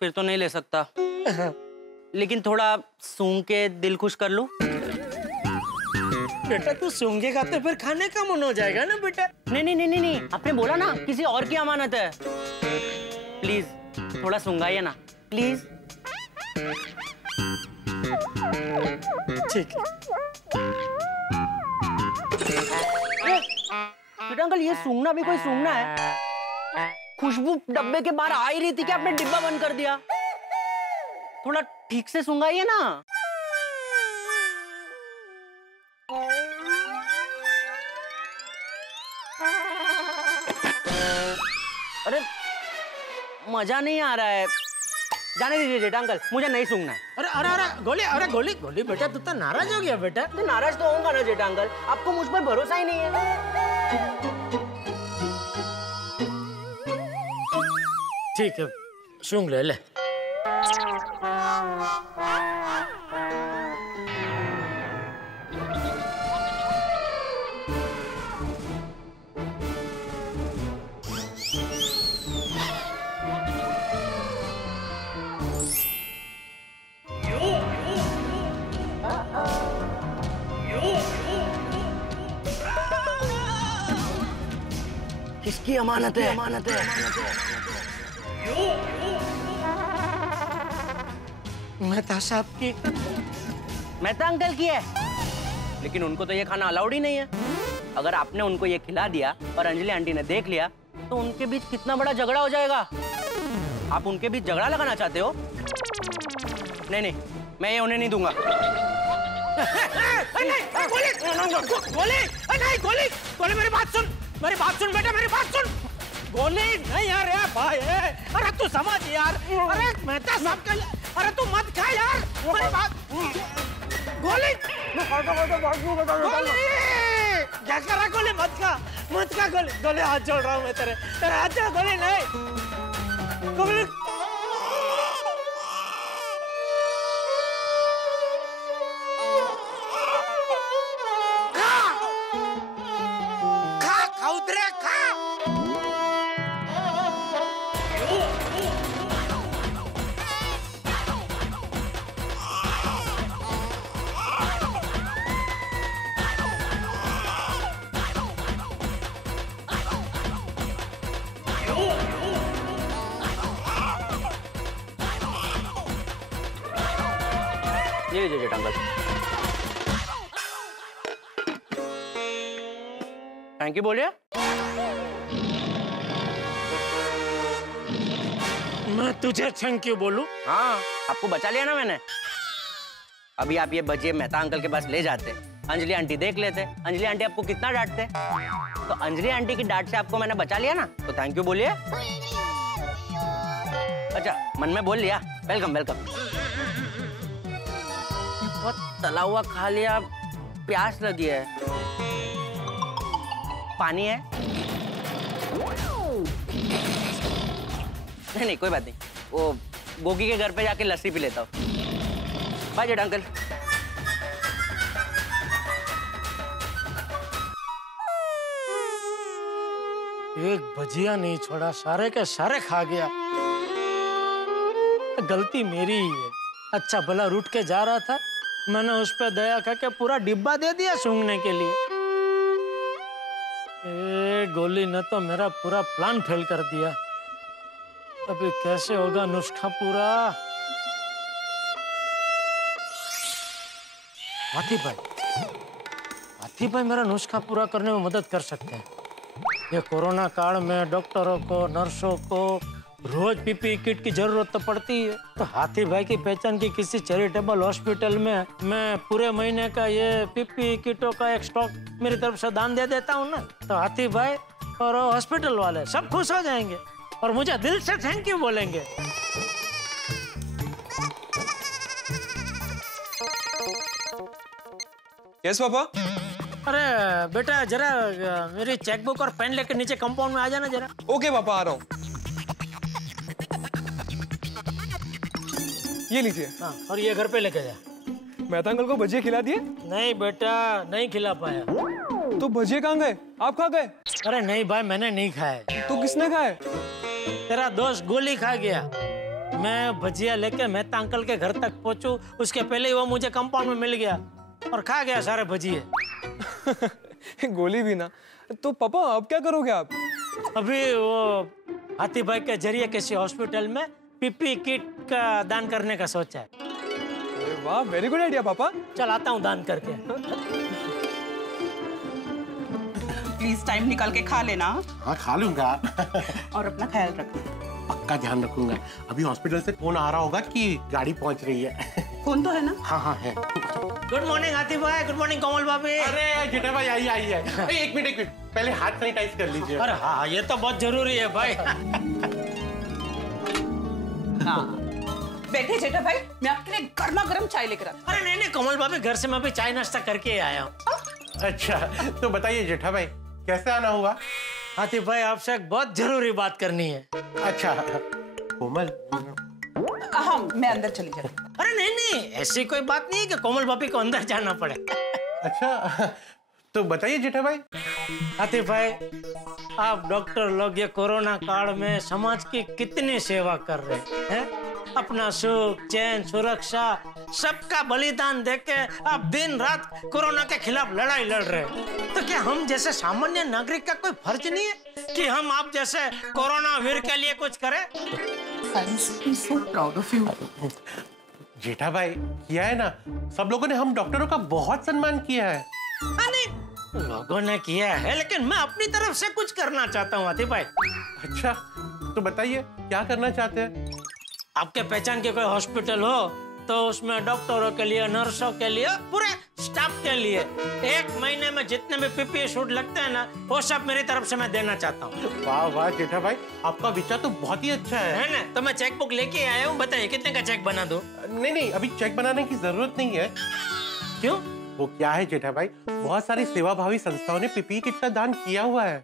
फिर तो नहीं ले सकता। लेकिन थोड़ा सूंघ के दिल खुश कर लूं। बेटा तू सूंघेगा तो फिर खाने का मन हो जाएगा ना बेटा। नहीं, आपने बोला ना किसी और की अमानत है। प्लीज थोड़ा सूंघाइए ना, प्लीज। ठीक है। बेटा अंकल, ये सूंघना भी कोई सूंघना है? खुशबू डब्बे के बाहर आ ही रही थी कि आपने डिब्बा बंद कर दिया। थोड़ा ठीक से सूंघाइए ना। अरे मजा नहीं आ रहा है, जाने दीजिए जेठा अंकल, मुझे नहीं सूंघना है। अरे गोली बेटा तू तो नाराज हो गया बेटा। तो नाराज तो होऊंगा ना जेठा अंकल, आपको मुझ पर भरोसा ही नहीं है। ठीक है, सूंघ ले। किसकी अमानत है? मेहता साहब की। मेहता अंकल की है, लेकिन उनको तो ये खाना अलाउड ही नहीं है। अगर आपने उनको ये खिला दिया और अंजलि आंटी ने देख लिया तो उनके बीच कितना बड़ा झगड़ा हो जाएगा। आप उनके बीच झगड़ा लगाना चाहते हो? नहीं, मैं ये उन्हें नहीं दूंगा। गोली मेरी बात सुन बेटा, मेरी बात सुन। गोली नहीं यार, भाई अरे तू समझ यार। अरे मेहता साहब का, अरे तू मत खा यार मेरी बात। गोली क्या कर रहा? गोली मत खा गोली हाथ जोड़ रहा हूँ मैं तेरे हाथ जोड़। गोली नहीं, गोली ये लीजिए जेठा अंकल। थैंक यू बोलिए। मैं तुझे थैंक यू बोलूं? हाँ, आपको बचा लिया ना मैंने। अभी आप ये भजिए मेहता अंकल के पास ले जाते, अंजलि आंटी देख लेते, अंजलि आंटी आपको कितना डांटते। तो अंजलि आंटी की डांट से आपको मैंने बचा लिया ना, तो थैंक यू बोलिए। अच्छा, मन में बोल लिया, वेलकम। बहुत तला हुआ खा लिया, प्यास लगी है। पानी है? नहीं, कोई बात नहीं, वो गोगी के घर पे जाके लस्सी पी लेता हूँ। बाय जेठा अंकल। एक भजिया नहीं छोड़ा, सारे के सारे खा गया। गलती मेरी ही है। अच्छा भला रूठ के जा रहा था, मैंने उस पर दया करके पूरा डिब्बा दे दिया सूंघने के लिए। गोली ने तो मेरा पूरा प्लान फेल कर दिया। अभी कैसे होगा नुस्खा पूरा? हाथी भाई मेरा नुस्खा पूरा करने में मदद कर सकते हैं। ये कोरोना काल में डॉक्टरों को, नर्सों को रोज पीपीई किट की जरूरत तो पड़ती है। तो हाथी भाई की पहचान की किसी चैरिटेबल हॉस्पिटल में मैं पूरे महीने का ये पीपीई किटों का एक स्टॉक मेरी तरफ से दान दे देता हूँ ना, तो हाथी भाई और हॉस्पिटल वाले सब खुश हो जाएंगे और मुझे दिल से थैंक यू बोलेंगे। Yes papa. अरे बेटा जरा मेरी चेकबुक और पेन लेकर नीचे कंपाउंड में आ जाना जरा। ओके पापा, आ रहा हूँ। ये लीजिए। हाँ, और ये घर पे लेके जा। मेहता अंकल को भजिए खिला दिए? नहीं बेटा, नहीं खिला पाया। तो भजिए कहाँ गए? आप खा गए? अरे नहीं भाई, मैंने नहीं खाए। तो किसने खाए? तेरा दोस्त गोली खा गया। मैं भजिया लेके मेहता अंकल के घर तक पहुंचूं, उसके पहले ही वो मुझे कंपाउंड में मिल गया और खा गया सारे भजिए। गोली भी ना। तो पापा अब क्या करोगे आप? अभी वो हाथी भाई के जरिए किसी हॉस्पिटल में पीपी किट का दान करने का सोचा है। अरे वाह, वेरी गुड आइडिया पापा। चल आता हूँ दान करके। प्लीज टाइम निकाल के खा लेना। हाँ खा लूंगा। और अपना ख्याल रखना। पक्का ध्यान रखूंगा। अभी हॉस्पिटल से फोन आ रहा होगा कि गाड़ी पहुंच रही है। फोन तो है ना? हाँ हाँ है। गुड मॉर्निंग हाथी भाई, गुड मॉर्निंग कोमल भाभी। अरे जेठा भाई आइए आइए। एक मिनट पहले हाथ सैनिटाइज कर लीजिए। अरे हाँ ये तो बहुत जरूरी है भाई। हाँ बैठे जेठा भाई, मैं आपके लिए गर्मा गर्म चाय लेकर आता। अरे नहीं कोमल भाभी, घर से मैं भी चाय नाश्ता करके आया हूँ। अच्छा तो बताइए जेठा भाई कैसे आना हुआ? हाथी भाई आपसे एक बहुत जरूरी बात करनी है। अच्छा कोमल। हाँ मैं अंदर चली जाती। अरे नहीं ऐसी कोई बात नहीं है कि कोमल भाभी को अंदर जाना पड़े। अच्छा तो बताइए जेठा भाई। हाथी भाई आप डॉक्टर लोग ये कोरोना काल में समाज की कितनी सेवा कर रहे हैं? अपना सुख चैन सुरक्षा सबका बलिदान देके आप दिन रात कोरोना के खिलाफ लड़ाई लड़ रहे हैं। तो क्या हम जैसे सामान्य नागरिक का कोई फर्ज नहीं है कि हम आप जैसे कोरोना वीर के लिए कुछ करें? so proud of you. जेठा भाई किया है ना, सब लोगों ने हम डॉक्टरों का बहुत सम्मान किया है। नहीं लोगों ने किया है, लेकिन मैं अपनी तरफ से कुछ करना चाहता हूँ हाथी भाई। अच्छा तो बताइए क्या करना चाहते हैं? आपके पहचान के कोई हॉस्पिटल हो तो उसमें डॉक्टरों के लिए, नर्सों के लिए, पूरे स्टाफ के लिए 1 महीने में जितने भी पीपीई सूट लगते हैं ना, वो सब मेरी तरफ से मैं देना चाहता हूँ। वाह वाह जेठा भाई, आपका विचार तो बहुत ही अच्छा है ना? तो मैं चेक बुक लेके आया हूँ, बताइए कितने का चेक बना दूं? नहीं अभी चेक बनाने की जरूरत नहीं है। क्यों? वो क्या है जेठा भाई, बहुत सारी सेवाभावी संस्थाओं ने पीपीई किट का दान किया हुआ है।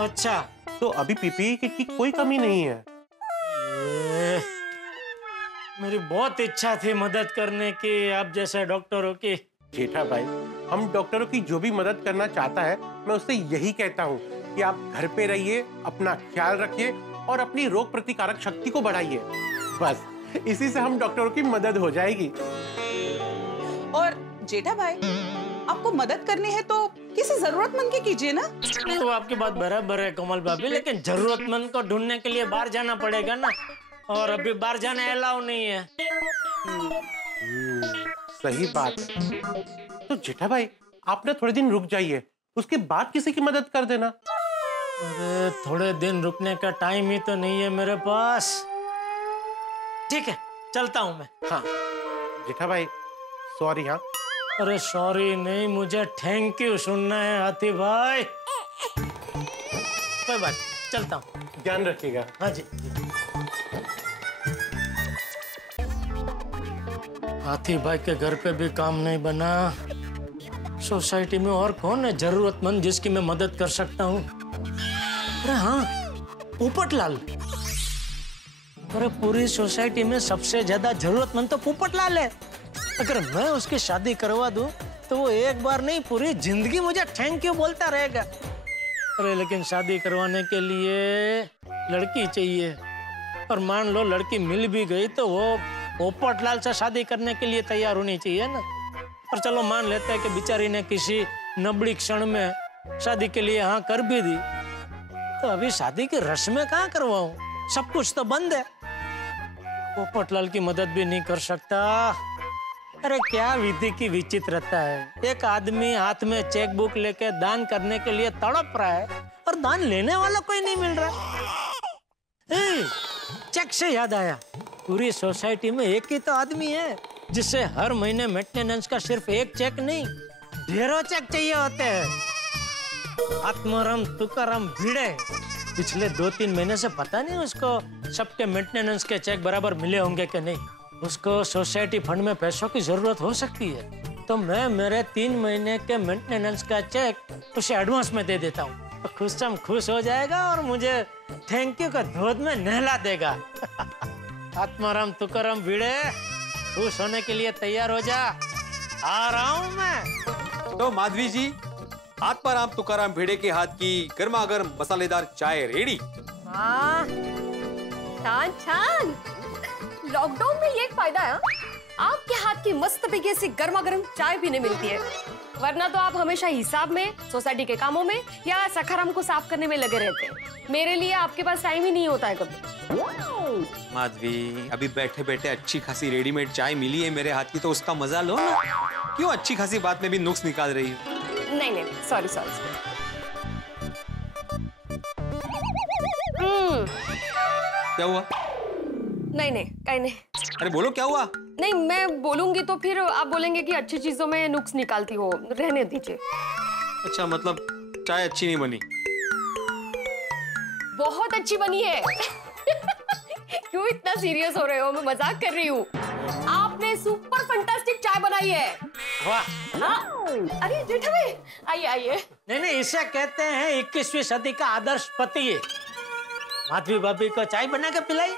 अच्छा तो अभी पीपीई किट की कोई कमी नहीं है। मेरी बहुत इच्छा थी मदद करने की आप जैसे डॉक्टरों की। जेठा भाई हम डॉक्टरों की जो भी मदद करना चाहता है, मैं उससे यही कहता हूँ कि आप घर पे रहिए, अपना ख्याल रखिए और अपनी रोग प्रतिकारक शक्ति को बढ़ाइए। बस इसी से हम डॉक्टरों की मदद हो जाएगी। और जेठा भाई आपको मदद करनी है तो किसी जरूरतमंद की कीजिए ना। नहीं वो आपकी बात बराबर है कोमल भाभी, लेकिन जरूरतमंद को ढूंढने के लिए बाहर जाना पड़ेगा ना, और अभी बाहर जाना अलाउ नहीं है। सही बात है। तो जेठा भाई आप ना थोड़े दिन रुक जाइए, उसके बाद किसी की मदद कर देना। अरे थोड़े दिन रुकने का टाइम ही तो नहीं है मेरे पास। ठीक है चलता हूँ मैं। हाँ जेठा भाई सॉरी। हाँ अरे सॉरी नहीं, मुझे थैंक यू सुनना है हाथी भाई। कोई बात, चलता हूँ। ध्यान रखिएगा। हाँ जी। हाथी भाई के घर पे भी काम नहीं बना, सोसाइटी में और कौन है जरूरतमंद जिसकी मैं मदद कर सकता हूँ? अरे हाँ पोपटलाल। अरे पूरी सोसाइटी में सबसे ज्यादा जरूरतमंद तो पोपटलाल है। अगर मैं उसकी शादी करवा दूं तो वो एक बार नहीं पूरी जिंदगी मुझे थैंक यू बोलता रहेगा। अरे लेकिन शादी करवाने के लिए लड़की चाहिए, और मान लो लड़की मिल भी गई तो वो पोपटलाल से शादी करने के लिए तैयार होनी चाहिए ना। और चलो मान लेते हैं कि बेचारी ने किसी नबड़ी क्षण में शादी के लिए हाँ कर भी दी, तो अभी शादी की रस्में कहाँ करवाऊं? सब कुछ तो बंद है। पोपटलाल की मदद भी नहीं कर सकता। अरे क्या विधि की विचित्रता है, एक आदमी हाथ में चेक बुक लेके दान करने के लिए तड़प रहा है और दान लेने वाला कोई नहीं मिल रहा। चेक से याद आया, पूरी सोसाइटी में एक ही तो आदमी है जिसे हर महीने मेंटेनेंस का सिर्फ एक चेक नहीं ढेरों चेक चाहिए होते हैं। आत्माराम तुकाराम भिड़े। पिछले 2-3 महीने से पता नहीं उसको सबके मेंटेनेंस के चेक बराबर मिले होंगे कि नहीं। उसको सोसाइटी फंड में पैसों की जरूरत हो सकती है, तो मैं मेरे 3 महीने के मेंटेनेंस का चेक उसे एडवांस में दे देता हूँ। तो खुश हो जाएगा और मुझे थैंक यू का धोध में नहला देगा। आत्माराम तुकाराम भिड़े, खुश होने के लिए तैयार हो जा, आ रहा हूँ मैं। तो माधवी जी, आत्माराम तुकाराम भिड़े के हाथ की गर्मा गर्म मसालेदार चाय रेडी। वाह छान छान, लॉकडाउन में ये एक फायदा है, आपके हाथ की मस्त पैकी ऐसी गर्मा गर्म चाय पीने मिलती है, वरना तो आप हमेशा हिसाब में, सोसाइटी के कामों में या सखाराम को साफ करने में लगे रहते हैं। मेरे लिए आपके पास टाइम ही नहीं होता है कभी। माधवी, अभी बैठे बैठे अच्छी खासी रेडीमेड चाय मिली है मेरे हाथ की, तो उसका मजा लो ना। क्यों अच्छी खासी बात में भी नुक्स निकाल रही हो? नहीं, सॉरी। क्या हुआ? नहीं, कहीं नहीं। अरे बोलो, क्या हुआ? नहीं, मैं बोलूंगी तो फिर आप बोलेंगे कि अच्छी चीजों में नुक्स निकालती हो, रहने दीजिए। अच्छा, मतलब चाय अच्छी नहीं बनी? बहुत अच्छी बनी है। क्यों इतना सीरियस हो रहे हो? मैं मजाक कर रही हूँ। आपने सुपर फंटास्टिक चाय बनाई है। वाह। हाँ? अरे जेठा भाई, आइए। नहीं, इसे कहते हैं 21वीं सदी का आदर्श पति। माधवी भाभी को चाय बना के पिलाई।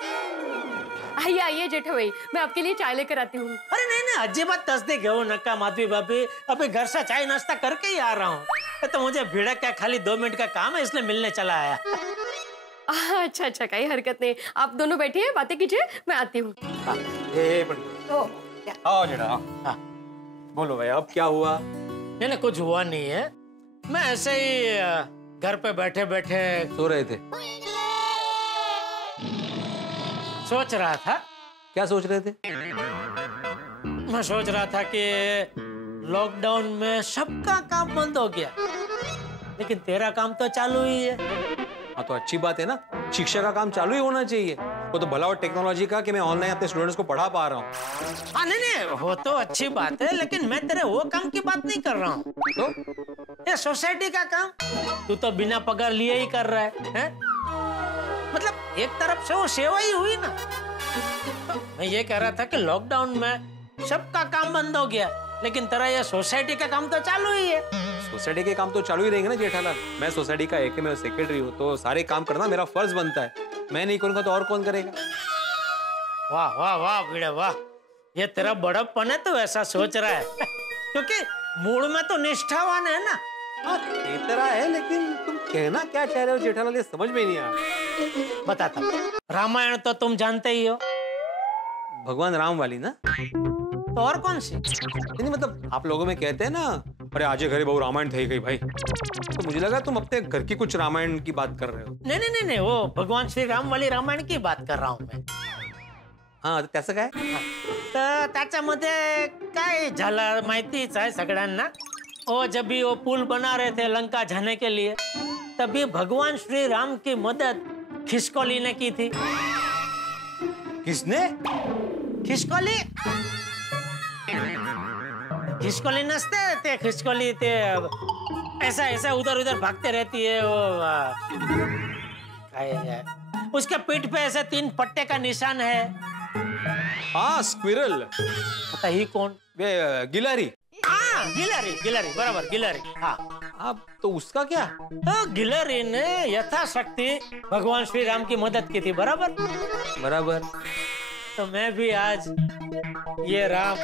आइए जेठा भाई, मैं आपके लिए चाय लेकर आती हूँ। अरे नहीं, अजीबात तस्दीक है वो नक्का माधवी भाभी, अभी घर से चाय नाश्ता करके ही आ रहा हूँ। तो मुझे भिड़क का खाली 2 मिनट का काम है, इसलिए मिलने चला आया। अच्छा, कहीं हरकत नहीं। आप दोनों बैठिए, बातें कीजिए, मैं आती हूँ। आओ जेठा। हाँ, बोलो भाई, अब क्या हुआ? नहीं, कुछ हुआ नहीं है। मैं ऐसे ही घर पे बैठे बैठे सो रहे थे। सोच रहा था। क्या सोच रहे थे? मैं सोच रहा था कि लॉकडाउन में सबका काम बंद हो गया, लेकिन तेरा काम तो चालू ही है। हाँ, तो अच्छी बात है ना। शिक्षा का काम चालू ही होना चाहिए। वो तो भला और टेक्नोलॉजी का कि मैं ऑनलाइन अपने स्टूडेंट्स को पढ़ा पा रहा हूँ। हाँ, नहीं, वो तो अच्छी बात है, लेकिन मैं तेरे वो काम की बात नहीं कर रहा हूँ। तो ये सोसाइटी का काम तू तो बिना पगार लिए ही कर रहा है? मतलब एक तरफ से वो सेवा ही हुई ना। मैं ये कह रहा था कि लॉकडाउन में सबका काम बंद हो गया, लेकिन तेरा ये सोसाइटी का काम तो चालू ही है। सोसाइटी के काम तो चालू ही रहेंगे ना जेठालाल। मैं सोसाइटी का एक मैं सेक्रेटरी हूँ, तो सारे काम करना मेरा फर्ज बनता है। मैं नहीं करूँगा तो और कौन करेगा? वाह वाह वाह भिड़े वाह, ये तेरा बड़प्पन है तो ऐसा सोच रहा है। क्योंकि मूड में तो निष्ठावान है ना। हाँ, तेरा है, लेकिन तुम कहना क्या चाह रहे हो जेठालाल, ये समझ में नहीं आ रहा। बताता हूँ। रामायण तो तुम जानते ही हो। भगवान राम वाली ना? तो और कौन सी? नहीं, मतलब आप लोगों में कहते हैं ना, अरे आज घरे बहु रामायण थे गई भाई, तो मुझे लगा तुम अपने घर की कुछ रामायण की बात कर रहे हो। नहीं, वो भगवान श्री राम वाली रामायण की बात कर रहा हूँ मैं। हाँ, त्याचं काय? तर त्याच्यामध्ये काय झालं माहितीच आहे सगळ्यांना। वो जब भी वो पुल बना रहे थे लंका जाने के लिए, तभी भगवान श्री राम की मदद खिसकोली ने की थी। किसने? खिसकोली नसते ते, खिसकोली ते ऐसा उधर उधर भागते रहती है वो। उसके पीठ पे ऐसे 3 पट्टे का निशान है। हाँ, स्क्विरल। पता ही कौन? गिलहरी। हाँ, गिलहरी बराबर, गिलहरी। हाँ, अब तो उसका क्या? तो गिलहरी ने यथाशक्ति भगवान श्री राम की मदद की थी। बराबर। तो मैं भी आज ये राम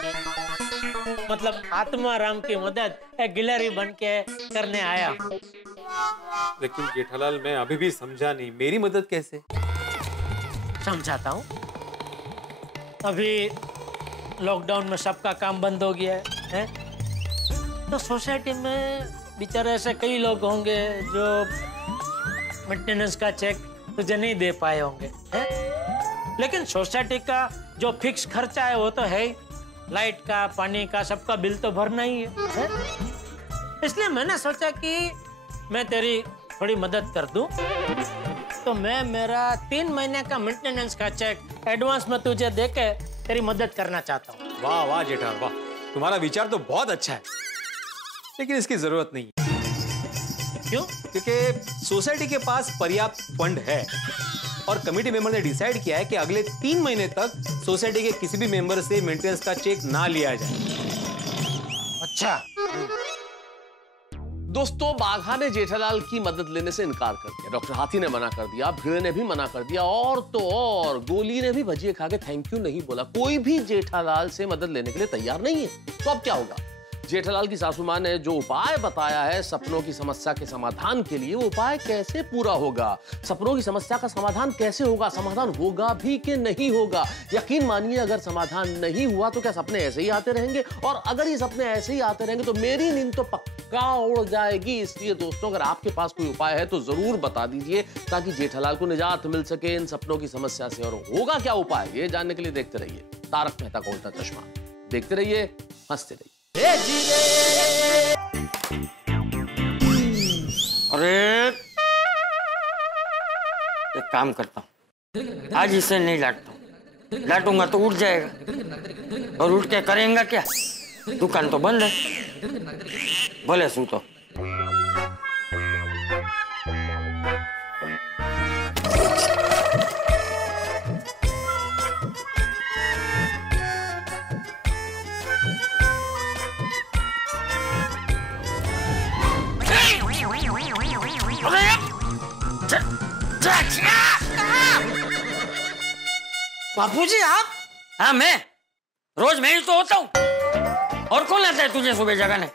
मतलब आत्मा राम की मदद एक गिलहरी बन के करने आया। लेकिन जेठालाल, मैं अभी भी समझा नहीं, मेरी मदद कैसे? समझाता हूँ। अभी लॉकडाउन में सबका काम बंद हो गया है, तो सोसाइटी में बेचारे ऐसे कई लोग होंगे जो मेंटेनेंस का चेक तुझे नहीं दे पाए होंगे, है? लेकिन सोसाइटी का जो फिक्स खर्चा है वो तो है ही, लाइट का, पानी का, सबका बिल तो भरना ही है? इसलिए मैंने सोचा कि मैं तेरी थोड़ी मदद कर दूं, तो मैं मेरा 3 महीने का मेंटेनेंस का चेक एडवांस में तुझे देके तेरी मदद करना चाहता हूँ। वाह वाह जेठालाल, वाह, तुम्हारा विचार तो बहुत अच्छा है, लेकिन इसकी जरूरत नहीं है। क्यों? क्योंकि सोसाइटी के पास पर्याप्त फंड है और कमेटी मेंबर ने डिसाइड किया है कि अगले 3 महीने तक सोसाइटी के किसी भी मेंबर से मेंटेनेंस का चेक ना लिया जाए। अच्छा। दोस्तों, बाघा ने जेठालाल की मदद लेने से इनकार कर दिया, डॉक्टर हाथी ने मना कर दिया, भिड़े ने भी मना कर दिया, और तो और गोली ने भी भजिए खा के थैंक यू नहीं बोला। कोई भी जेठालाल से मदद लेने के लिए तैयार नहीं है। तो अब क्या होगा? जेठालाल की सासू माँ ने जो उपाय बताया है सपनों की समस्या के समाधान के लिए, वो उपाय कैसे पूरा होगा? सपनों की समस्या का समाधान कैसे होगा? समाधान होगा भी कि नहीं होगा? यकीन मानिए, अगर समाधान नहीं हुआ तो क्या सपने ऐसे ही आते रहेंगे? और अगर ये सपने ऐसे ही आते रहेंगे तो मेरी नींद तो पक्का उड़ जाएगी। इसलिए दोस्तों, अगर आपके पास कोई उपाय है तो जरूर बता दीजिए, ताकि जेठालाल को निजात मिल सके इन सपनों की समस्या से। और होगा क्या उपाय, ये जानने के लिए देखते रहिए तारक मेहता का उल्टा चश्मा। देखते रहिए, हंसते रहिए। अरे एक काम करता हूँ, आज इसे नहीं डांटता हूँ, डांटूंगा तो उठ जाएगा। और उठ के करेंगे क्या? दुकान तो बंद है, भले सू तो। बापूजी आप? हाँ मैं, रोज मैं ही तो होता हूँ। और कौन आता है तुझे सुबह जगाने?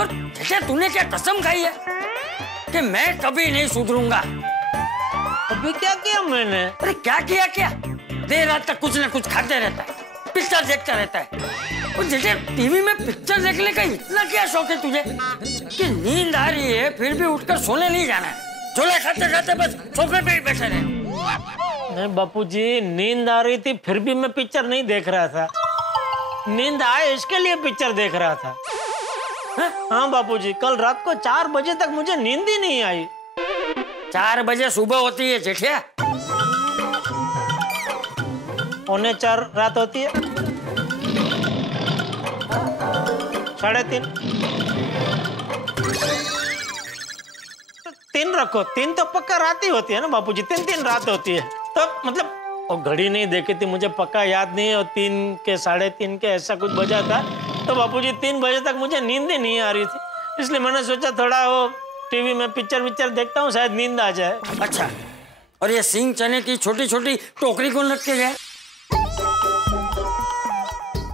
और जैसे तूने क्या कसम खाई है कि मैं कभी नहीं सुधरूंगा? अभी क्या किया मैंने? अरे क्या किया क्या? देर रात तक कुछ न कुछ खाते रहता है, पिक्चर देखता रहता है। और जैसे टीवी में पिक्चर देखने का इतना क्या शौक है तुझे कि नींद आ रही है फिर भी उठकर सोने नहीं जाना है? झोले खाते खाते बस सोफे पे ही बैठे रहे। नहीं बापूजी, नींद आ रही थी फिर भी मैं पिक्चर नहीं देख रहा था। नींद आए इसके लिए पिक्चर देख रहा था। हाँ बापूजी, कल रात को 4 बजे तक मुझे नींद ही नहीं आई। 4 बजे सुबह होती है जेठिया? 3:45 रात होती है। 3:30 3 रखो, 3 तो पक्का रात ही होती है ना बापूजी, 3 रात होती है। तो मतलब वो घड़ी नहीं देखी थी, मुझे पक्का याद नहीं। और 3 के 3:30 के ऐसा कुछ बजा था। तो बापूजी 3 बजे तक मुझे नींद ही नहीं आ रही थी, इसलिए मैंने सोचा थोड़ा वो टीवी में पिक्चर देखता हूँ, शायद नींद आ जाए। अच्छा, और ये सिंग चने की छोटी छोटी टोकरी कौन रख के गया?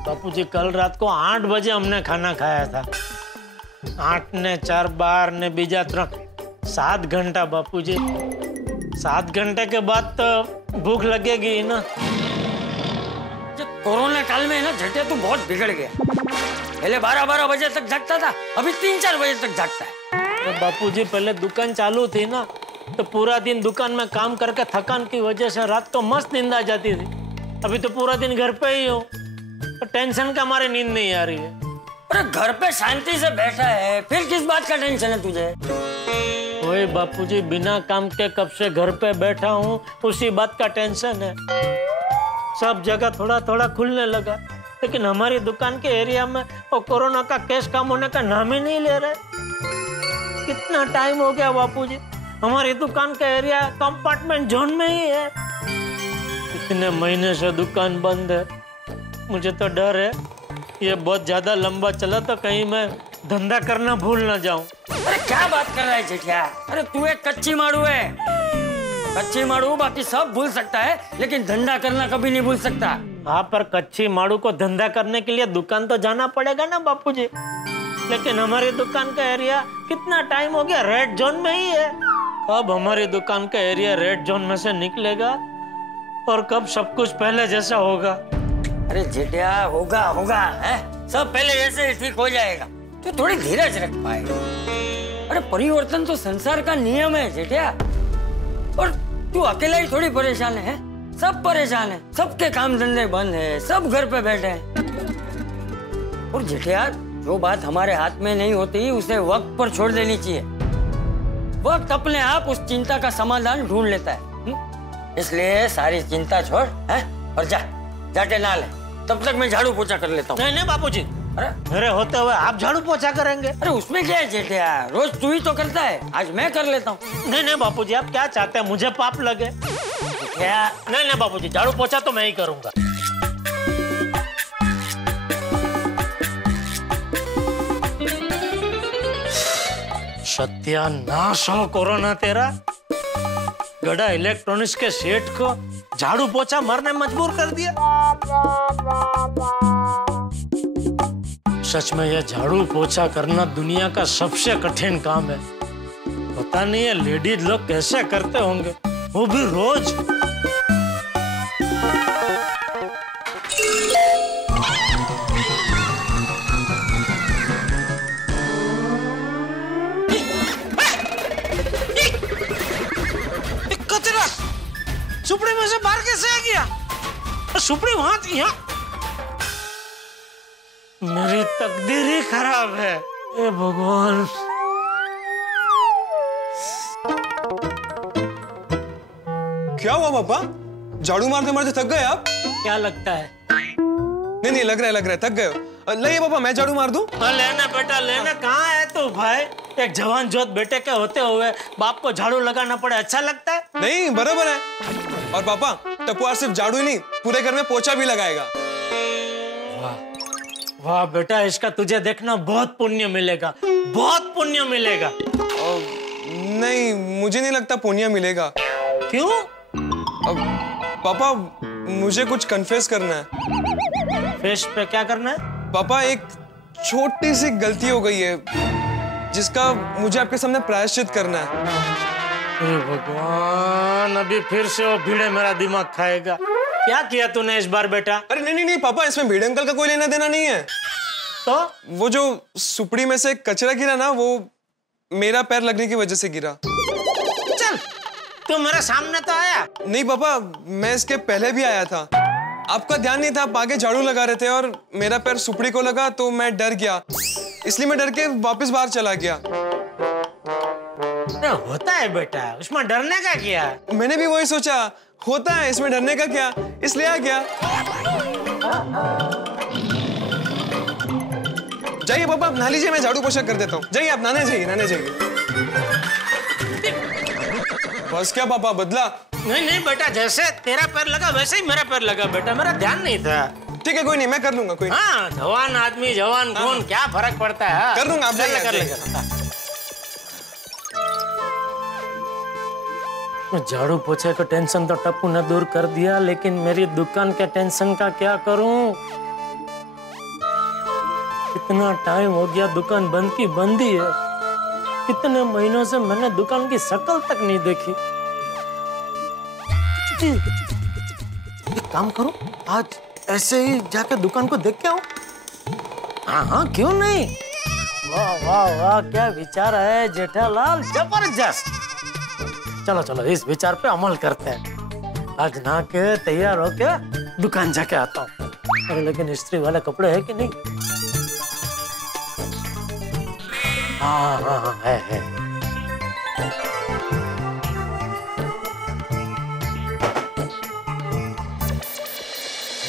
बापूजी कल रात को 8 बजे हमने खाना खाया था। 8 ने 4 12 ने बीजा 3 7 घंटा बापूजी। 7 घंटे के बाद तो भूख लगेगी ना। कोरोना काल में ना झटे तू बहुत बिगड़ गया। पहले 12 बजे तक जागता था, अभी 3-4 बजे तक जागता है। तो बापूजी पहले दुकान चालू थी ना, तो पूरा दिन दुकान में काम करके थकान की वजह से रात को मस्त नींद आ जाती थी। अभी तो पूरा दिन घर पे ही हूँ, तो टेंशन का हमारे नींद नहीं आ रही है। अरे घर पे शांति से बैठा है, फिर किस बात का टेंशन है तुझे? वही बापूजी, बिना काम के कब से घर पे बैठा हूँ, उसी बात का टेंशन है। सब जगह थोड़ा थोड़ा खुलने लगा, लेकिन हमारी दुकान के एरिया में वो कोरोना का केस कम होने का नाम ही नहीं ले रहे। कितना टाइम हो गया बापूजी, हमारी दुकान का एरिया कंपार्टमेंट जोन में ही है। इतने महीने से दुकान बंद है। मुझे तो डर है ये बहुत ज्यादा लंबा चला तो कहीं मैं धंधा करना भूल ना जाऊं। अरे क्या बात कर रहा है जेठिया? अरे तू एक कच्ची माड़ू है। कच्ची माड़ू बाकी सब भूल सकता है, लेकिन धंधा करना कभी नहीं भूल सकता। हाँ, पर कच्ची माड़ू को धंधा करने के लिए दुकान तो जाना पड़ेगा ना बापूजी। लेकिन हमारी दुकान का एरिया कितना टाइम हो गया रेड जोन में ही है। कब हमारी दुकान का एरिया रेड जोन में से निकलेगा और कब सब कुछ पहले जैसा होगा? अरे जेठिया, होगा होगा है, सब पहले जैसे ठीक हो जाएगा। तो थोड़ी धीरज रख पाए। अरे परिवर्तन तो संसार का नियम है जेठिया। और तू अकेला ही थोड़ी परेशान है, सब परेशान है। सबके काम धंधे बंद है, सब घर पे बैठे हैं। और जेठिया, जो बात हमारे हाथ में नहीं होती उसे वक्त पर छोड़ देनी चाहिए। वक्त अपने आप उस चिंता का समाधान ढूंढ लेता है। इसलिए सारी चिंता छोड़ है और जाके नहा ले। तब तक मैं झाड़ू पोछा कर लेता हूँ। नहीं नहीं बापूजी, अरे मेरे होते हुए आप झाड़ू पोछा करेंगे? अरे उसमें क्या है जेठिया, रोज तू ही तो करता है, आज मैं कर लेता हूँ। नहीं नहीं बापूजी, आप क्या चाहते हैं, मुझे पाप लगे? क्या? नहीं नहीं बापूजी, झाड़ू पोछा तो मैं ही करूंगा। सत्यानाश हो कोरोना तेरा। गड़ा इलेक्ट्रॉनिक्स के सेठ को झाड़ू पोछा मारने मजबूर कर दिया। सच में ये झाड़ू पोछा करना दुनिया का सबसे कठिन काम है। पता नहीं है लेडीज लोग कैसे करते होंगे, वो भी रोज। कचरा सुपड़ी में से बाहर कैसे आ गया? सुपड़ी वहां थी। यहाँ मेरी तकदीर ही खराब है। ए भगवान। क्या हुआ पापा? झाड़ू मारते मारते थक गए आप? क्या लगता है? नहीं लग रहा है थक गए हो। ले पापा मैं झाड़ू मार दूं? लेना बेटा लेना। कहाँ है तू भाई? एक जवान जोत बेटे के होते हुए बाप को झाड़ू लगाना पड़े, अच्छा लगता है? नहीं बराबर है। और पापा टपुआर सिर्फ झाड़ू ही नहीं पूरे घर में पोछा भी लगाएगा। वाह बेटा, इसका तुझे देखना बहुत पुण्य मिलेगा, बहुत पुण्य मिलेगा। नहीं मुझे नहीं लगता पुण्य मिलेगा। क्यों? पापा मुझे कुछ कन्फेस करना है। फेस पे क्या करना है? पापा एक छोटी सी गलती हो गई है जिसका मुझे आपके सामने प्रायश्चित करना है। भगवान, अभी फिर से वो भीड़े मेरा दिमाग खाएगा। क्या किया तूने इस बार बेटा? अरे नहीं पापा, इसमें भीड़े अंकल का कोई लेना देना नहीं है। तो वो जो सुपड़ी में से कचरा गिरा ना, वो मेरा पैर लगने की वजह से गिरा। चल तू मेरे सामने तो आया। नहीं पापा, मैं इसके पहले भी आया था, आपका ध्यान नहीं था, आप आगे झाड़ू लगा रहे थे और मेरा पैर सुपड़ी को लगा तो मैं डर गया, इसलिए मैं डर के वापस बाहर चला गया। होता है बेटा, उसमें डरने का क्या? मैंने भी वही सोचा, होता है इसमें डरने का क्या, इसलिए आ गया। जाइए पापा, नहा लीजिए, मैं झाड़ू पोछा कर देता हूँ। जाइए आप, नहाने जाइए। बस क्या पापा, बदला? नहीं बेटा, जैसे तेरा पैर लगा वैसे ही मेरा पैर लगा बेटा, मेरा ध्यान नहीं था। ठीक है कोई नहीं, मैं कर लूंगा। कोई हाँ, जवान आदमी जवान खून, क्या फर्क पड़ता है? कर लूंगा, आप कर लेगा। झाड़ू पोछे का टेंशन तो टप्पू ने दूर कर दिया, लेकिन मेरी दुकान के टेंशन का क्या करूं? कितना टाइम हो गया दुकान बंद की बंद ही है। कितने महीनों से मैंने दुकान की शक्ल तक नहीं देखी। एक काम करो, आज ऐसे ही जाकर दुकान को देख के आओ। हाँ क्यों नहीं। वाह वाह वाह, क्या विचार है जेठालाल, जबरदस्त। चलो इस विचार पे अमल करते हैं। आज नहा के तैयार होके दुकान जाके आता हूँ। अरे लेकिन इस्त्री वाले कपड़े है कि नहीं? हाँ है।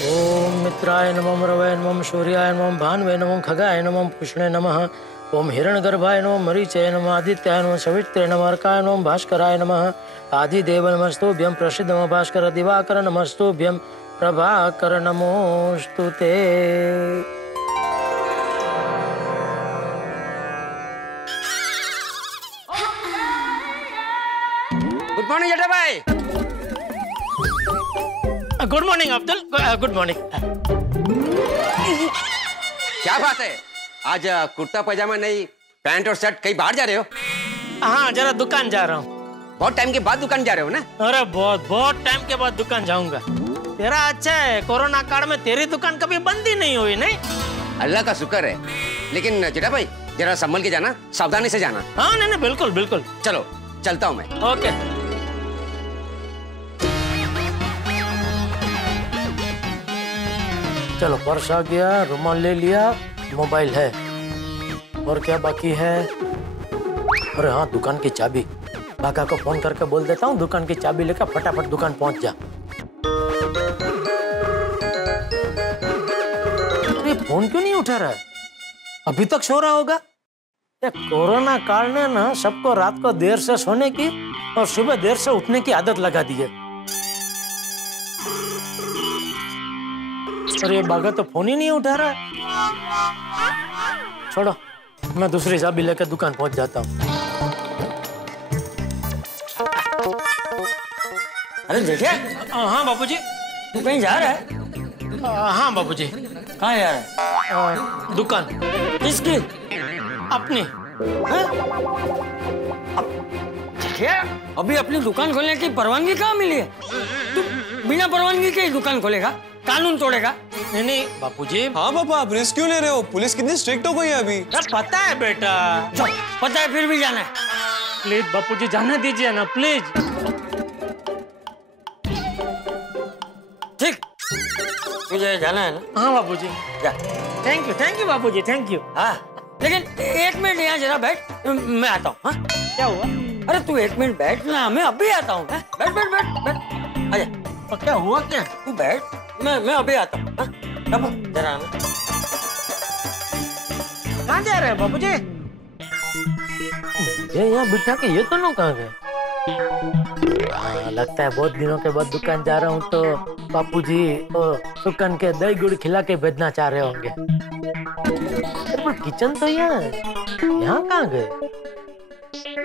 ओम मित्राय नमः, रवये नमः, सूर्याय नमः, भान्वे नमः, खगाय नमः, पुष्णे नमः। ओम हिरण्यगर्भाय नमः, मरीचय नमः, आदित्याय नमः, सवित्रे नमः, अर्काय नमः, भास्कराय नमः। आदिदेव नमस्तुभ्यं, प्रसिद्ध नमः, भास्कर दिवाकर नमस्तुभ्यं, प्रभाकर नमोस्तुते। गुड मॉर्निंग जेठा भाई। Good morning Abdul, good morning. क्या बात है, आज कुर्ता पजामा नहीं, पैंट और शर्ट, कहीं बाहर जा रहे हो? हाँ, जरा दुकान जा रहा हूँ। बहुत टाइम के बाद दुकान जा रहे हो ना? अरे बहुत टाइम के बाद दुकान जाऊंगा। तेरा अच्छा है, कोरोना काल में तेरी दुकान कभी बंद ही नहीं हुई। नहीं, अल्लाह का शुक्र है। लेकिन जेठा भाई जरा संभल के जाना, सावधानी से जाना। हाँ नहीं बिल्कुल। चलो चलता हूँ मैं। ओके। चलो, पर्स आ गया, रुमाल ले लिया, मोबाइल है, और क्या बाकी है? अरे हाँ, दुकान की चाबी। काका को फोन करके बोल देता हूँ, दुकान की चाबी लेकर फटाफट दुकान पहुंच जा। अरे फोन क्यों नहीं उठा रहा है? अभी तक सो रहा होगा। ये कोरोना काल ने ना सबको रात को देर से सोने की और सुबह देर से उठने की आदत लगा दी है। और ये बागा तो फोन ही नहीं उठा रहा है। छोड़ो, मैं दूसरी चाबी लेकर दुकान पहुंच जाता हूँ। अरे देखिए। हाँ बाबूजी। तू कहीं जा रहा है? हाँ बाबूजी। कहाँ जा रहा है? दुकान। किसकी? अपनी। अभी अपनी दुकान खोलने की परवानगी कहाँ मिली है? तू बिना परवानगी के ही दुकान खोलेगा? कानून तोड़ेगा? नहीं बापूजी। हाँ पापा, आप रिस्क क्यों ले रहे हो? पुलिस कितनी स्ट्रिक्ट हो गई है अभी। पता है बेटा। पता है फिर भी जाना है? प्लीज बापूजी जाने दीजिए ना प्लीज। ठीक, तुझे जाना है ना? हाँ बापूजी। जा। Thank you Bapuji, thank you. हाँ, लेकिन एक मिनट यहाँ जरा बैठ, मैं आता हूँ। क्या हुआ? अरे तू एक मिनट बैठ ना, मैं अभी आता हूँ। बैठ बैठ बैठ बैठ, आजा। क्या हुआ क्या? तू बैठ, मैं अभी आता हूँ। जरा आना। कहाँ जा रहे हैं बापूजी? ये यहाँ बिठा के ये तो कहाँ गए? लगता है बहुत दिनों के बाद दुकान जा रहा हूँ तो बापूजी सुकन के दही गुड़ खिला के भेजना चाह रहे होंगे। किचन तो यहाँ कहाँ गए?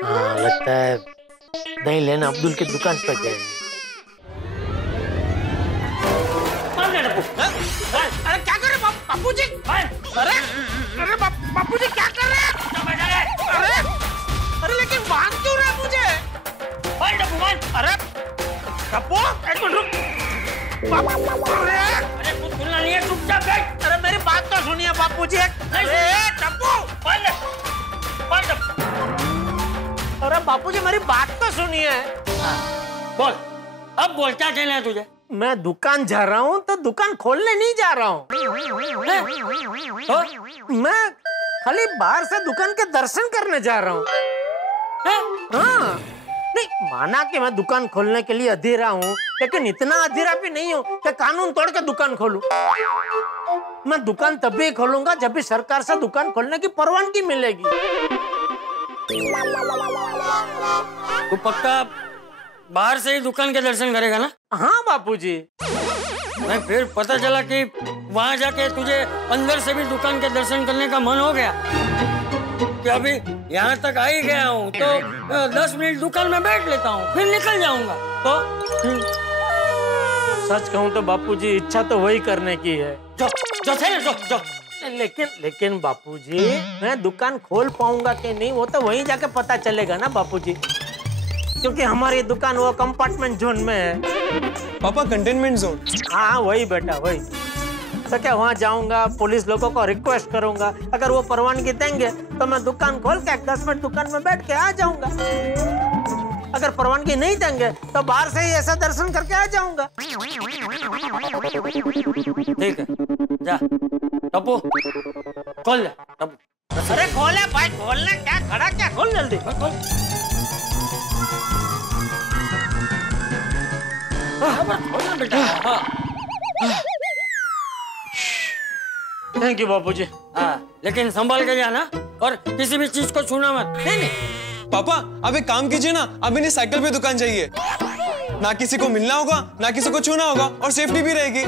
हाँ लगता है दही लेना अब्दुल की दुकान पर गए। अरे क्या कर रहे बापूजी? अरे बापूजी क्या कर रहे हैं? अरे लेकिन बांध क्यों रहा है मुझे? अरे टप्पू एक मिनट रुक। अरे कुछ सुनना नहीं है, चुपचाप बैठ। अरे मेरी बात तो सुनिए बापूजी। अरे टप्पू अरे बापूजी मेरी बात तो सुनिए। बोल, अब बोल, क्या कहना है तुझे? मैं दुकान जा रहा हूँ तो दुकान खोलने नहीं जा रहा हूँ। मैं खाली बाहर से दुकान के दर्शन करने जा रहा हूँ। हाँ नहीं, माना कि मैं दुकान खोलने के लिए अधीरा हूँ, लेकिन इतना अधीरा भी नहीं हूँ कि कानून तोड़ के दुकान खोलूं। मैं दुकान तभी खोलूंगा जब भी सरकार से दुकान खोलने की परवानगी मिलेगी। तू पक्का बाहर से ही दुकान के दर्शन करेगा ना? हाँ बापूजी। नहीं, फिर पता चला कि वहां जाके तुझे अंदर से भी दुकान के दर्शन करने का मन हो गया कि अभी यहाँ तक आ ही गया हूँ तो 10 मिनट दुकान में बैठ लेता हूँ, फिर निकल जाऊंगा। तो सच कहूँ तो बापूजी इच्छा तो वही करने की है। जो लेकिन बापूजी मैं दुकान खोल पाऊंगा कि नहीं वो तो वहीं जाके पता चलेगा ना बापूजी, क्योंकि हमारी दुकान वो कंपार्टमेंट जोन में है। पापा कंटेनमेंट जोन? हाँ वही बेटा वही। तो क्या वहाँ जाऊंगा, पुलिस लोगों को रिक्वेस्ट करूंगा, अगर वो परवानगी देंगे तो मैं दुकान खोल के 10 मिनट दुकान में बैठ के आ जाऊंगा। अगर परवानगी नहीं देंगे तो बाहर से ही ऐसा दर्शन करके आ जाऊंगा। ठीक है, जा टप्पू खोल जा। अरे खोले भाई, खोलना क्या, खड़ा क्या, खोल जल्दी खोल। थैंक यू बापूजी। लेकिन संभाल के जाना और किसी भी चीज को छूना मत। नहीं पापा आप एक काम कीजिए ना, आप इन्हें साइकिल पे दुकान जाइए, ना किसी को मिलना होगा ना किसी को छूना होगा और सेफ्टी भी रहेगी।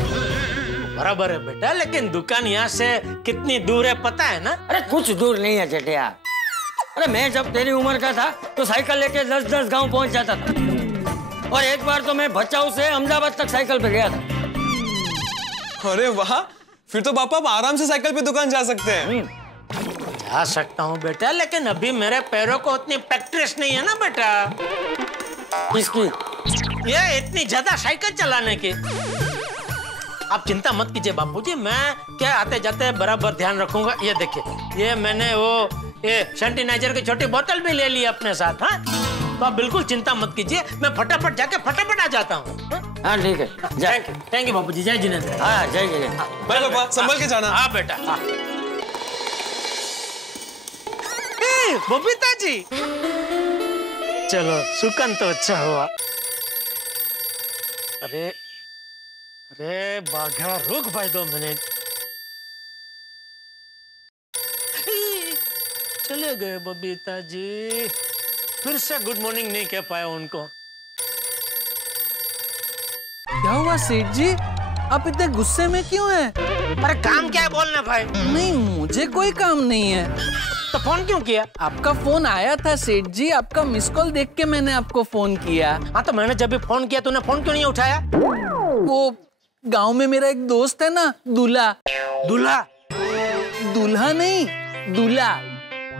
बराबर है बेटा, लेकिन दुकान यहाँ से कितनी दूर है पता है ना? अरे कुछ दूर नहीं है चटिया। अरे मैं जब तेरी उम्र का था तो साइकिल लेके 10-10 गांव पहुंच जाता था, और एक बार तो मैं भचाऊ से अहमदाबाद तक साइकिल पे गया था। अरे वाह, फिर तो पापा आप आराम से साइकिल पे दुकान जा सकते हैं। जा सकता हूँ बेटा, लेकिन अभी मेरे पैरों को उतनी प्रैक्टिस नहीं है ना बेटा। किसकी? ये इतनी ज्यादा साइकिल चलाने की। आप चिंता मत कीजिए बापूजी, मैं क्या आते जाते बराबर ध्यान रखूंगा। ये देखिए, ये मैंने वो सैनिटाइजर की छोटी बोतल भी ले ली अपने साथ। हाँ तो आप बिल्कुल चिंता मत कीजिए, मैं फटाफट जाके फटाफट आ जाता हूँ। हाँ ठीक है, थैंक यू बापूजी। जय जिनेंद्र। हाँ जय जय। बाय पापा, संभल के जाना। हाँ बेटा। हाँ बबीता जी, चलो सुकन तो अच्छा हुआ। अरे अरे बाघा रुक भाई 2 मिनट। चले गए बबीता जी, फिर से गुड मॉर्निंग नहीं कह पाया उनको। क्या हुआ सेठ जी, आप इतने गुस्से में क्यों हैं? अरे काम क्या है बोलना भाई। नहीं मुझे कोई काम नहीं है। तो फोन क्यों किया? आपका फोन आया था सेठ जी, आपका मिस कॉल देख के मैंने आपको फोन किया। हाँ तो मैंने जब भी फोन किया तूने फोन क्यों नहीं उठाया? वो गांव में मेरा एक दोस्त है ना, दूल्हा। दूल्हा? दूल्हा नहीं, दूल्हा,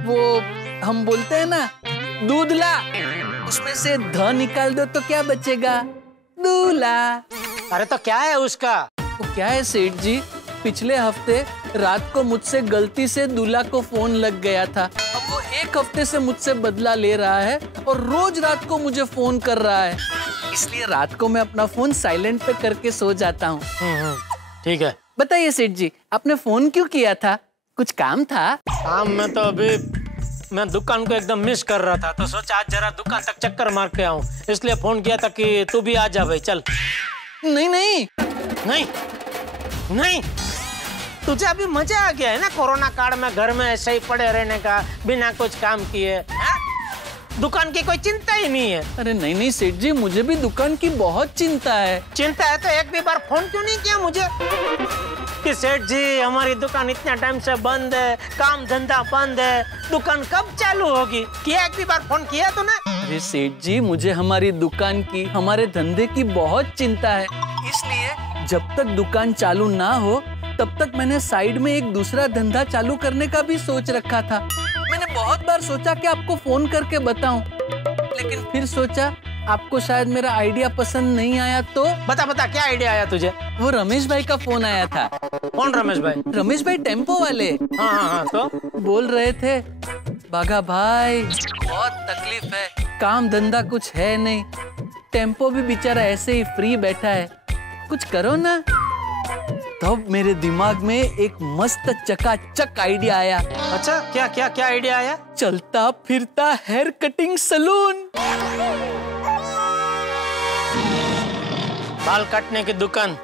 वो हम बोलते हैं ना दूधला, उसमें से ध निकाल दो तो क्या बचेगा? दूल्हा। अरे तो क्या है उसका? वो क्या है सेठ जी, पिछले हफ्ते रात को मुझसे गलती से दूल्हा को फोन लग गया था। अब वो एक हफ्ते से मुझसे बदला ले रहा है और रोज रात को मुझे फोन कर रहा है, इसलिए रात को मैं अपना फोन साइलेंट पे करके सो जाता हूँ। ठीक है। बताइए सेठ जी, आपने फोन क्यों किया था? कुछ काम था? काम में तो अभी मैं दुकान को एकदम मिस कर रहा था, तो सोचा आज जरा दुकान तक चक्कर मार के आऊं, इसलिए फोन किया था कि तू भी आ जा भाई। चल। नहीं नहीं नहीं नहीं, तुझे अभी मजा आ गया है ना कोरोना काल में घर में ऐसे ही पड़े रहने का, बिना कुछ काम किए। दुकान की कोई चिंता ही नहीं है। अरे नहीं नहीं सेठ जी, मुझे भी दुकान की बहुत चिंता है। चिंता है तो एक भी बार फोन क्यों नहीं किया मुझे कि सेठ जी हमारी दुकान इतना टाइम से बंद है, काम धंधा बंद है, दुकान कब चालू होगी? किया एक भी बार फोन किया तो ना? अरे सेठ जी, मुझे हमारी दुकान की, हमारे धंधे की बहुत चिंता है, इसलिए जब तक दुकान चालू ना हो तब तक मैंने साइड में एक दूसरा धंधा चालू करने का भी सोच रखा था। मैंने बहुत बार सोचा कि आपको फोन करके बताऊं, लेकिन फिर सोचा आपको शायद मेरा आइडिया पसंद नहीं आया तो। बता बता, क्या आइडिया आया तुझे? वो रमेश भाई का फोन आया था। कौन रमेश भाई? रमेश भाई टेम्पो वाले। हाँ, तो बोल रहे थे, बाघा भाई बहुत तकलीफ है, काम धंधा कुछ है नहीं, टेम्पो भी बेचारा ऐसे ही फ्री बैठा है, कुछ करो ना। तब मेरे दिमाग में एक मस्त चकाचक आइडिया आया। अच्छा, क्या क्या क्या आइडिया आया? चलता फिरता हेयर कटिंग सलून। बाल काटने की दुकान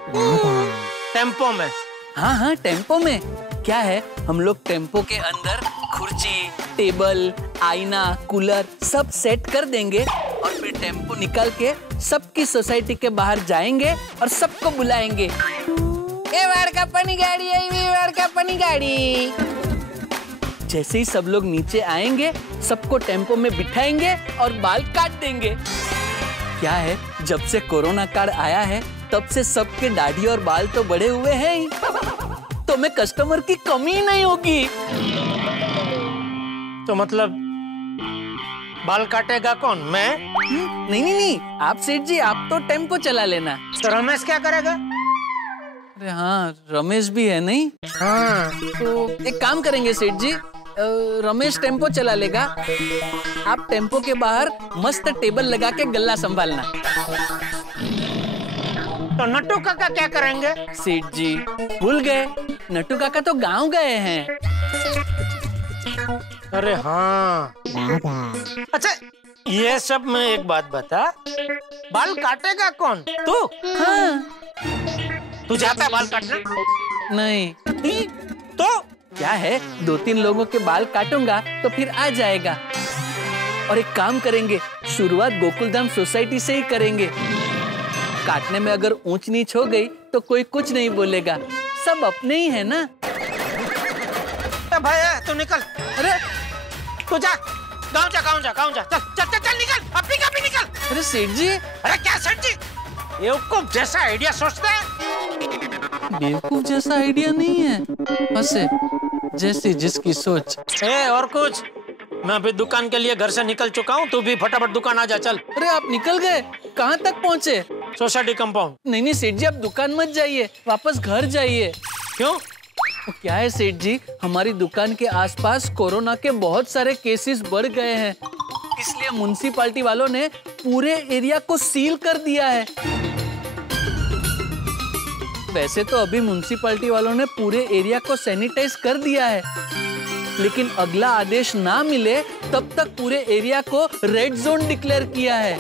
टेम्पो में? हाँ हाँ, टेम्पो में। क्या है, हम लोग टेम्पो के अंदर कुर्सी, टेबल, आईना, कूलर सब सेट कर देंगे और फिर टेम्पो निकाल के सबकी सोसाइटी के बाहर जाएंगे और सबको बुलाएंगे, ये वाड़कापनी गाड़ी है, ये वाड़कापनी गाड़ी। जैसे ही सब लोग नीचे आएंगे, सबको टेम्पो में बिठाएंगे और बाल काट देंगे। क्या है, जब से कोरोना काल आया है तब से सबके दाढ़ी और बाल तो बड़े हुए हैं ही, तो में कस्टमर की कमी नहीं होगी। तो मतलब बाल काटेगा कौन? मैं? नहीं नहीं नहीं, आप सेठ जी, आप तो टेम्पो चला लेना। तो रमेश क्या करेगा? अरे हाँ, रमेश भी है नहीं? हाँ। तो एक काम करेंगे सेठ जी, रमेश टेम्पो चला लेगा, आप टेम्पो के बाहर मस्त टेबल लगा के गल्ला संभालना। तो नट्टू काका क्या करेंगे? सेठ जी भूल गए, नट्टू काका तो गांव गए हैं। अरे हाँ। अच्छा, ये सब में एक बात बता, बाल काटेगा कौन? तू? हाँ। तू जाता है बाल काटना? नहीं। तो क्या है, 2-3 लोगों के बाल काटूंगा तो फिर आ जाएगा। और एक काम करेंगे, शुरुआत गोकुलधाम सोसाइटी से ही करेंगे। काटने में अगर ऊंच नीच हो गई तो कोई कुछ नहीं बोलेगा, सब अपने ही है ना। भाई तू निकल। अरे तू जा, गाँव जा, गाँव जा, गाँव जा, चल चल चल, चल निकल, अभी का भी निकल। अरे सेठ जी। अरे क्या सेठ जी, बेवकूफ जैसा आइडिया सोचते हैं। बेवकूफ जैसा आइडिया नहीं है, बस जैसी जिसकी सोच। और कुछ? मैं अभी दुकान के लिए घर से निकल चुका हूँ, तू भी फटाफट दुकान आ जा, चल। अरे आप निकल गए? कहाँ तक पहुँचे? Society compound. नहीं नहीं सेठ जी, आप दुकान मत जाइए, वापस घर जाइए। क्यों? तो क्या है सेठ जी, हमारी दुकान के आसपास कोरोना के बहुत सारे केसेस बढ़ गए हैं, इसलिए म्युनिसिपैलिटी वालों ने पूरे एरिया को सील कर दिया है। वैसे तो अभी म्युनिसिपैलिटी वालों ने पूरे एरिया को सैनिटाइज कर दिया है, लेकिन अगला आदेश ना मिले तब तक पूरे एरिया को रेड जोन डिक्लेयर किया है।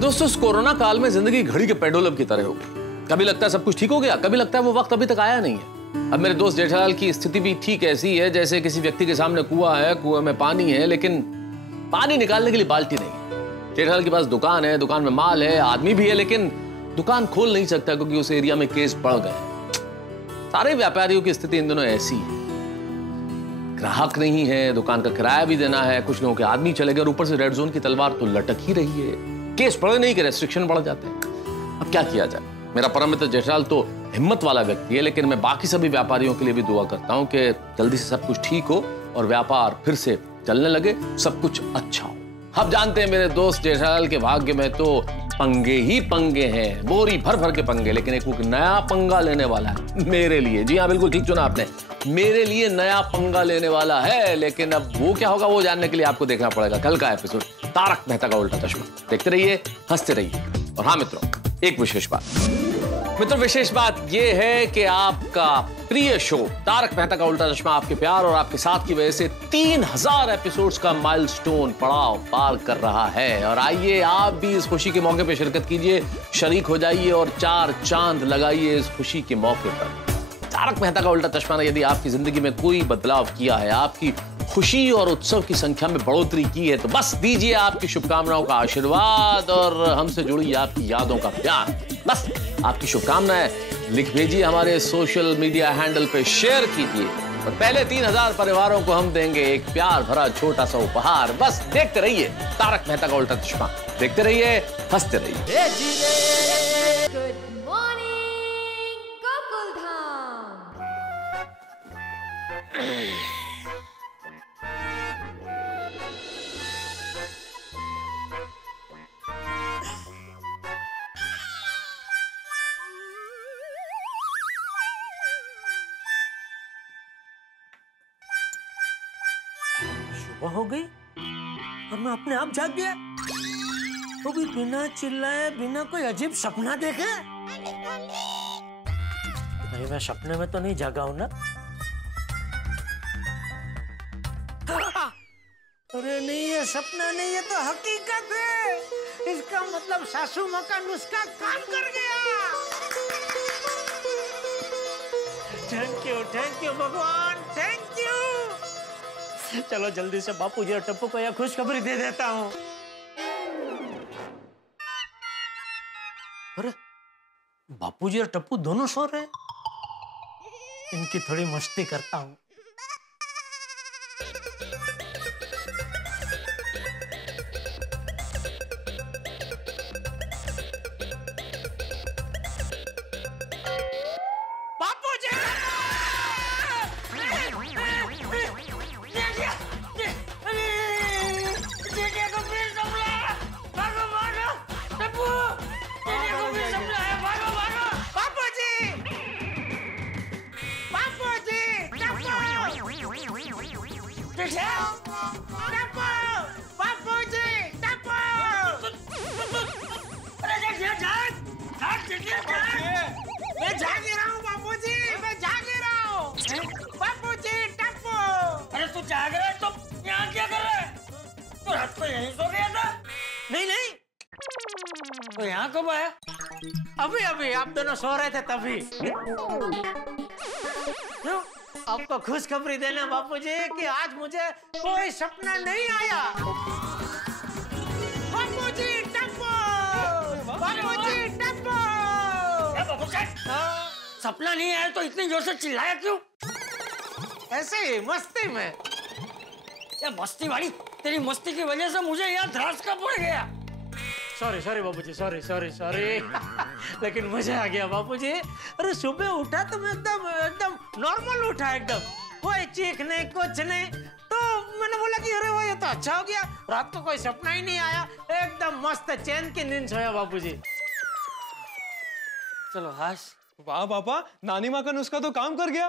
दोस्तों, इस कोरोना काल में जिंदगी घड़ी के पेंडुलम की तरह होगी। कभी लगता है सब कुछ ठीक हो गया, कभी लगता है वो वक्त अभी तक आया नहीं है। अब मेरे दोस्त जेठालाल की स्थिति भी ठीक ऐसी है जैसे किसी व्यक्ति के सामने कुआं है, कुएं में पानी है, लेकिन पानी निकालने के लिए बाल्टी नहीं है। जेठालाल के पास दुकान है, दुकान में माल है, आदमी भी है, लेकिन दुकान खोल नहीं सकता क्योंकि उस एरिया में केस बढ़ गए। सारे व्यापारियों की स्थिति इन दिनों ऐसी है, ग्राहक नहीं है, दुकान का किराया भी देना है, कुछ लोगों के आदमी चले गए और ऊपर से रेड जोन की तलवार तो लटक ही रही है। केस बढ़े नहीं कि रेस्ट्रिक्शन बढ़ जाते हैं। अब क्या किया जाए? मेरा परम मित्र जेठालाल तो हिम्मत वाला व्यक्ति है, लेकिन मैं बाकी सभी व्यापारियों के लिए भी दुआ करता हूं कि जल्दी से सब कुछ ठीक हो और व्यापार फिर से चलने लगे, सब कुछ अच्छा हो। अब जानते हैं मेरे दोस्त जेठालाल के भाग्य में तो पंगे ही पंगे हैं, बोरी भर भर के पंगे, लेकिन एक नया पंगा लेने वाला है मेरे लिए। जी हाँ, बिल्कुल ठीक सुना आपने, मेरे लिए नया पंगा लेने वाला है। लेकिन अब वो क्या होगा वो जानने के लिए आपको देखना पड़ेगा कल का एपिसोड तारक मेहता का उल्टा चश्मा। देखते रहिए, हंसते रहिए। और हाँ मित्रों, एक विशेष बात ये है कि आपका प्रिय शो तारक मेहता का उल्टा चश्मा आपके प्यार और आपके साथ की वजह से 3000 एपिसोड्स का माइलस्टोन पड़ाव पार कर रहा है। और आइए आप भी इस खुशी के मौके पे शिरकत कीजिए, शरीक हो जाइए और 4 चांद लगाइए इस खुशी के मौके पर। तारक मेहता का उल्टा चश्मा ने यदि आपकी जिंदगी में कोई बदलाव किया है, आपकी खुशी और उत्सव की संख्या में बढ़ोतरी की है, तो बस दीजिए आपकी शुभकामनाओं का आशीर्वाद और हमसे जुड़ी आपकी यादों का प्यार। बस आपकी शुभकामनाएं लिख भेजिए, हमारे सोशल मीडिया हैंडल पे शेयर कीजिए और पहले 3000 परिवारों को हम देंगे एक प्यार भरा छोटा सा उपहार। बस देखते रहिए तारक मेहता का उल्टा चश्मा, देखते रहिए, हंसते रहिए। Good morning Gokuldham. सुबह हो गई और मैं अपने आप जाग गया, तो भी बिना चिल्लाए, बिना कोई अजीब सपना देखे। नहीं, मैं सपने में तो नहीं जागा हूं ना? अरे नहीं, ये सपना नहीं, ये तो हकीकत है। इसका मतलब सासू माँ का नुस्खा काम कर गया। थैंक यू भगवान, थैंक यू। चलो जल्दी से बापूजी और टप्पू को यह खुशखबरी दे देता हूँ। अरे बापूजी और टप्पू दोनों सो रहे हैं, इनकी थोड़ी मस्ती करता हूँ। मैं जाग ही रहा हूँ बापूजी, मैं जाग ही रहा हूँ। बापूजी, टप्पू। अरे तू जाग रहा है तो यहाँ क्या कर रहा है? तू रात को यहीं सो गया था? नहीं, तो यहाँ कब आया? अभी आप दोनों सो रहे थे तभी। क्यों? आपको खुशखबरी देना बापूजी कि आज मुझे कोई सपना नहीं आया। बापूजी, टप्पू, बापूजी, टप्पू। सपना नहीं आया तो इतनी जोर से चिल्लाया क्यों? ऐसे ही मस्ती में। ये मस्ती वाली, तेरी मस्ती की वजह से मुझे यहाँ ध्रास का पड़ गया। सॉरी बापूजी, सॉरी। लेकिन मजा आ गया बापूजी। अरे सुबह उठा तो मैं एकदम नॉर्मल उठा, एकदम कोई चीख नहीं, कुछ नहीं। तो मैंने बोला कि अरे वो ये तो अच्छा हो गया, रात को कोई सपना ही नहीं आया, एकदम मस्त चैन की नींद सोया बापूजी। चलो हाश। वाह पापा, नानी माँ का नुस्खा तो काम कर गया।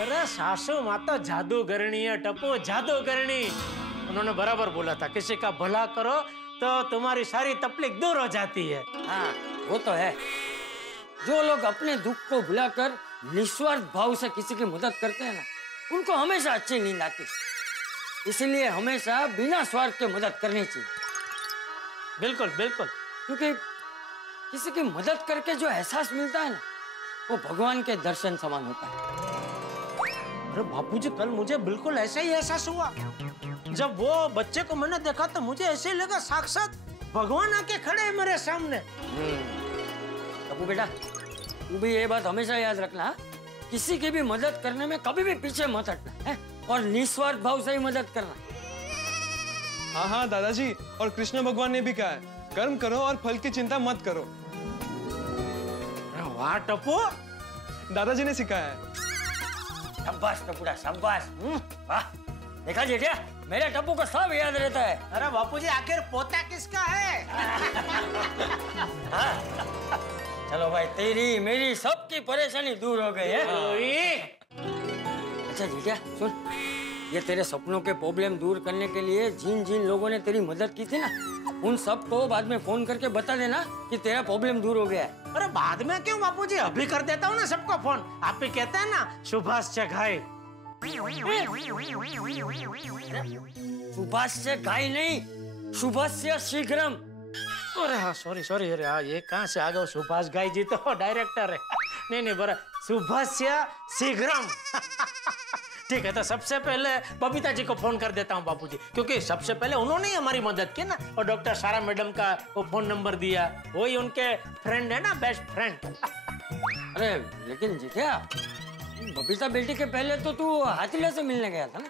अरे सासू माँ तो जादूगरनी है टप्पू, जादूगरनी। उन्होंने बराबर बोला था, किसी का भला करो तो तुम्हारी सारी तकलीफ दूर हो जाती है। हाँ, वो तो है। जो लोग अपने दुख को भुलाकर निस्वार्थ भाव से किसी की मदद करते हैं ना, उनको हमेशा अच्छी नींद आती है। इसलिए हमेशा बिना स्वार्थ के मदद करनी चाहिए। बिल्कुल, क्योंकि किसी की मदद करके जो एहसास मिलता है ना, वो भगवान के दर्शन समान होता है। अरे बापूजी, कल मुझे बिल्कुल ऐसा ही एहसास हुआ। जब वो बच्चे को मैंने देखा तो मुझे ऐसे लगा साक्षात भगवान आके खड़े हैं मेरे सामने। टप्पू बेटा, तू भी ये बात हमेशा याद रखना, किसी की भी मदद करने में कभी भी पीछे मत हटना है और निस्वार्थ भाव से ही मदद करना। हाँ दादाजी, और कृष्ण भगवान ने भी कहा है, कर्म करो और फल की चिंता मत करो। वाह टप्पू, दादाजी ने सिखाया है। शाबाश टपुड़ा शाबाश। वाह, देखा जेठिया, मेरे टप्पू को सब याद रहता है। अरे बापूजी, आखिर पोता किसका है? चलो भाई, तेरी मेरी सबकी परेशानी दूर हो गई है। अच्छा जेठिया सुन, ये तेरे सपनों के प्रॉब्लम दूर करने के लिए जिन जिन लोगों ने तेरी मदद की थी ना, उन सबको बाद में फोन करके बता देना कि तेरा प्रॉब्लम दूर हो गया है। अरे बाद में क्यों बापूजी, अभी कर देता हूँ ना सबको फोन। आप भी कहते हैं ना सुभाष चघाई। सुभाष से घाई नहीं, सुभाष से शीघ्रम। अरे हाँ, सॉरी सॉरी। अरे हाँ, ये कहाँ से आ गए? सुभाष घाई जी तो डायरेक्टर है। नहीं बरा, सुभाष से शीघ्रम। ठीक है, तो सबसे पहले बबीता जी को फोन कर देता हूँ बापूजी, क्योंकि सबसे पहले उन्होंने ही हमारी मदद की ना, और डॉक्टर सारा मैडम का वो फोन नंबर दिया, वही उनके फ्रेंड है ना, बेस्ट फ्रेंड। अरे लेकिन जेठिया, बबीता बेटी के पहले तो तू हाथीला से मिलने गया था ना?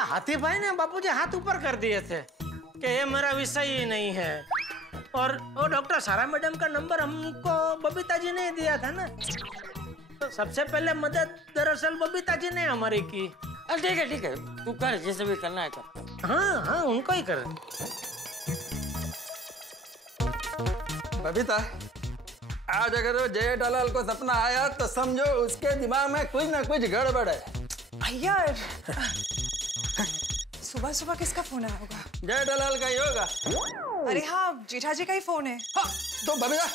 हाथी भाई ने बापूजी हाथ ऊपर कर दिए थे कि ये मेरा विषय ही नहीं है, और वो डॉक्टर सारा मैडम का नंबर हमको बबीता जी ने दिया था ना, तो सबसे पहले मदद दरअसल बबीता जी ने हमारी की। ठीक है, तू कर, जैसे भी करना है कर। हाँ हाँ, उनको ही कर। बबीता, आज अगर जेठालाल को सपना आया तो समझो उसके दिमाग में कुछ ना कुछ गड़बड़ है। भैया, सुबह सुबह किसका फोन आया होगा? जेठालाल का ही होगा। अरे हाँ, जेठा जी का ही फोन है। हाँ, तो बबीता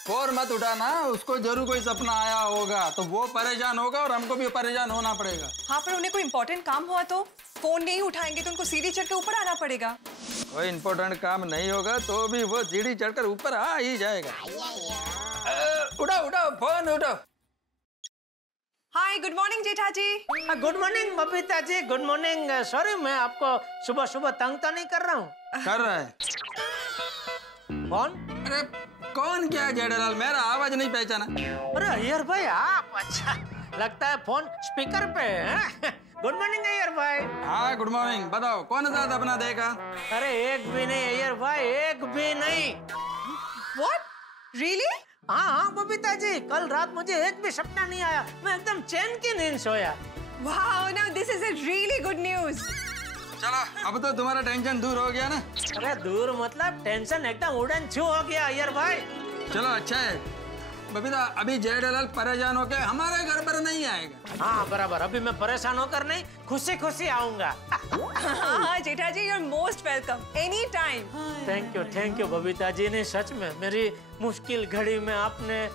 फोन मत उठाना, उसको जरूर कोई सपना आया होगा, तो वो परेशान होगा और हमको भी परेशान होना पड़ेगा। हाँ, पर उन्हें कोई इम्पोर्टेंट काम हुआ तो फोन नहीं उठाएंगे तो उनको सीढ़ी चढ़ के ऊपर आना पड़ेगा। कोई इम्पोर्टेंट काम नहीं होगा तो भी वो सीढ़ी चढ़कर ऊपर आ ही जाएगा। उठाओ फोन उठाओ। हाय, गुड मॉर्निंग जेठा जी। Good morning Babita ji, good morning. Sorry, मैं आपको सुबह सुबह तंग तो नहीं कर रहा हूँ? कर रहा है। कौन? अरे कौन क्या है जेठालाल, मेरा आवाज नहीं पहचाना? अरे अय्यर भाई आप, अच्छा लगता है फोन स्पीकर पे है। गुड मॉर्निंग अय्यर भाई। हाँ गुड मॉर्निंग, बताओ कौन सा सपना देखा? अरे एक भी नहीं अय्यर भाई, एक भी नहीं। What? Really? हाँ बबीता जी, कल रात मुझे एक भी सपना नहीं आया, मैं एकदम चैन की नींद सोया। Wow, now this is a really good news. चलो अब तो तुम्हारा टेंशन दूर हो गया ना? अरे दूर मतलब टेंशन एकदम उड़न छू हो गया अय्यर भाई। चलो अच्छा है बबीता, अभी जेठालाल परेशान होके हमारे घर पर नहीं आएगा। हाँ बराबर, अभी मैं परेशान होकर नहीं, खुशी खुशी आऊंगा। हाँ Jetha ji, you're most welcome, anytime. Thank you Babita ji ने, सच में मेरी मुश्किल घड़ी में आपने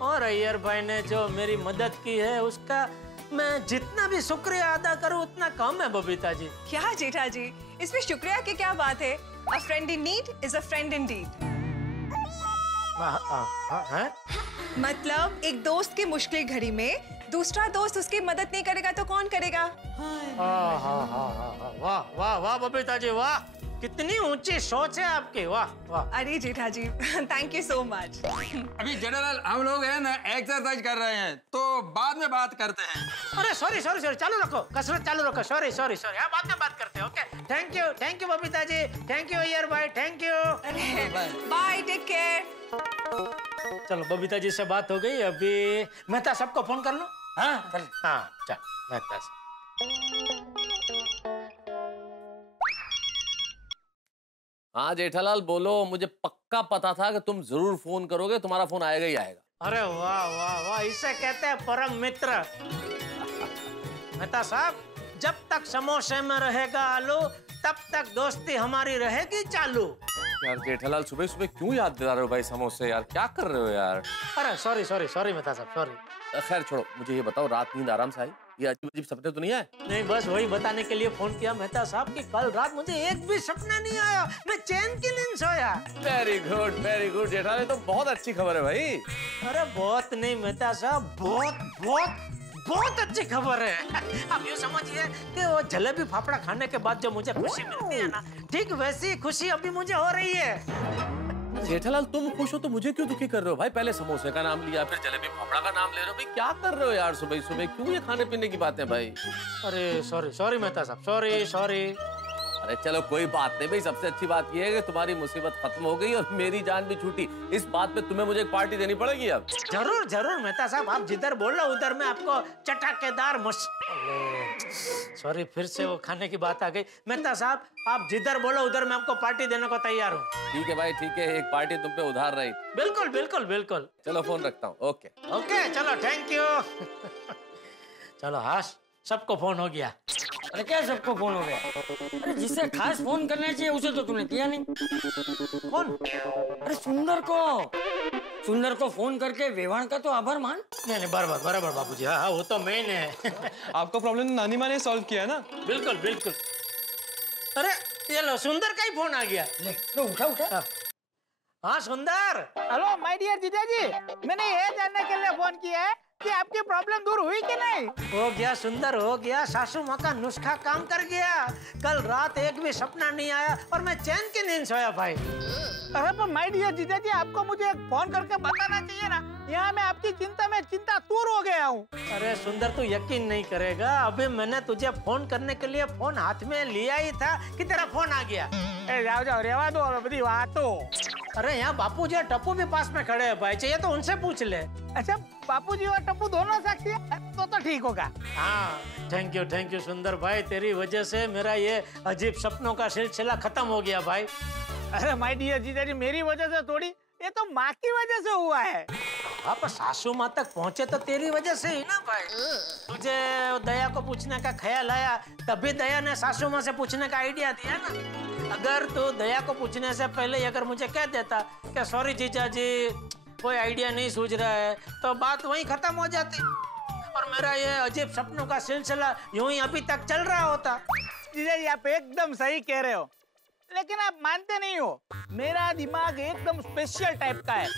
और अय्यर भाई ने जो मेरी मदद की है, उसका मैं जितना भी शुक्रिया अदा करूं उतना कम है बबीता जी। क्या जेठा जी, इसमें शुक्रिया की क्या बात है? A friend in need is a friend indeed. मतलब एक दोस्त की मुश्किल घड़ी में दूसरा दोस्त उसकी मदद नहीं करेगा तो कौन करेगा? वाह वाह वाह बबीता जी, वाह कितनी ऊंची सोच है आपकी, वाह वाह। अरे जेठा जी, थैंक यू सो मच। अभी जेठालाल हम लोग हैं ना एक्सरसाइज कर रहे हैं, तो बाद में बात करते हैं। अरे सॉरी चालू रखो, कसरत चालू रखो। सॉरी हाँ, बाद में बात करते हैं। Okay, thank you Babita ji, thank you Iyer भाई, thank you. Bye, take care. चलो बबीता जी से बात हो गई, अभी मेहता सबको फोन कर लो। हाँ चल मेहता से। हाँ जेठालाल बोलो, मुझे पक्का पता था कि तुम जरूर फोन करोगे, तुम्हारा फोन आएगा ही आएगा। अरे वाह वाह वाह, इसे कहते हैं परम मित्र। मेहता साहब, जब तक समोसे में रहेगा आलू, तब तक दोस्ती हमारी रहेगी चालू। यार जेठालाल, सुबह सुबह क्यों याद दिला रहे हो भाई समोसे? यार क्या कर रहे हो यार? अरे सॉरी मेहता साहब, सॉरी। खैर छोड़ो, मुझे ये बताओ, रात नींद आराम से आई? ये अजीब अजीब सपने तो नहीं आए? नहीं, बस वही बताने के लिए फोन किया मेहता साहब कि कल रात मुझे एक भी सपना नहीं आया, मैं चैन की नींद सोया। वेरी गुड जेठालाल, तो बहुत अच्छी खबर है भाई। अरे बहुत नहीं मेहता साहब, बहुत अच्छी खबर है। आप यूँ समझिए कि वो जलेबी फाफड़ा खाने के बाद जो मुझे खुशी मिलती है ना, ठीक वैसी खुशी अभी मुझे हो रही है। जेठालाल तुम खुश हो तो मुझे क्यों दुखी कर रहे हो भाई? पहले समोसे का नाम लिया, फिर जलेबी फाफड़ा का नाम ले रहे हो भाई, क्या कर रहे हो यार सुबह सुबह? क्यों ये खाने पीने की बातें भाई? अरे सॉरी मेहता साहब, सॉरी। अरे चलो कोई बात नहीं भाई, सबसे अच्छी बात यह है कि तुम्हारी मुसीबत खत्म हो गई और मेरी जान भी छूटी। इस बात पे तुम्हें मुझे एक पार्टी देनी पड़ेगी अब। जरूर जरूर मेहता साहब, आप जिधर बोलो उधर मैं आपको चटाकेदार सॉरी, फिर से वो खाने की बात आ गई। मेहता साहब आप जिधर बोलो उधर मैं आपको पार्टी देने को तैयार हूँ। ठीक है भाई ठीक है, एक पार्टी तुम पे उधार रही। बिल्कुल बिल्कुल बिल्कुल। चलो फोन रखता हूँ। ओके ओके चलो, थैंक यू। चलो हाश, सबको फोन हो गया। अरे क्या सबको फोन हो गया? अरे जिसे खास फोन करना चाहिए उसे तो तूने किया नहीं। कौन? अरे सुंदर को फोन करके विवान का तो आभार मान। नहीं बराबर बराबर बाबूजी, हाँ वो तो मेन है। आपका प्रॉब्लम नानी माँ ने सॉल्व किया ना? बिल्कुल बिल्कुल। अरे ये लो सुंदर का ही फोन आ गया। ले तो उठा। हाँ सुंदर। हेलो माय डियर जीजाजी, मैंने ये जानने के लिए फोन किया है कि आपकी प्रॉब्लम दूर हुई कि नहीं? हो गया सुंदर, हो गया। सासू माँ का नुस्खा काम कर गया। कल रात एक भी सपना नहीं आया और मैं चैन की नींद सोया भाई। अरे पर माय डियर जीजाजी, आपको मुझे एक फोन करके बताना चाहिए ना। यहाँ मैं आपकी चिंता में चिंतातुर हो गया हूँ। अरे सुंदर तू यकीन नहीं करेगा, अभी मैंने तुझे फोन करने के लिए फोन हाथ में लिया ही था कि तेरा फोन आ गया। जाओ रेवा दो बड़ी बातों। अरे यहाँ बापूजी और टप्पू भी पास में खड़े हैं भाई, चाहिए तो उनसे पूछ ले। अच्छा बापूजी और टप्पू दोनों साक्षी है तो ठीक होगा। हाँ थैंक यू सुंदर भाई, तेरी वजह से मेरा ये अजीब सपनों का सिलसिला खत्म हो गया भाई। अरे माय डियर जीजाजी, मेरी वजह से थोड़ी, ये तो माँ की वजह से हुआ है। आप सासू माँ तक पहुँचे तो तेरी वजह से ही ना भाई। तुझे दया को पूछने का ख्याल आया तभी दया ने सासू माँ से पूछने का आइडिया दिया ना। अगर तू दया को पूछने से पहले अगर मुझे कह देता कि सॉरी जीजा जी कोई आइडिया नहीं सूझ रहा है, तो बात वहीं खत्म हो जाती और मेरा ये अजीब सपनों का सिलसिला यूं ही अभी तक चल रहा होता। जीजा जी आप एकदम सही कह रहे हो, लेकिन आप मानते नहीं हो। मेरा दिमाग एकदम स्पेशल टाइप का है।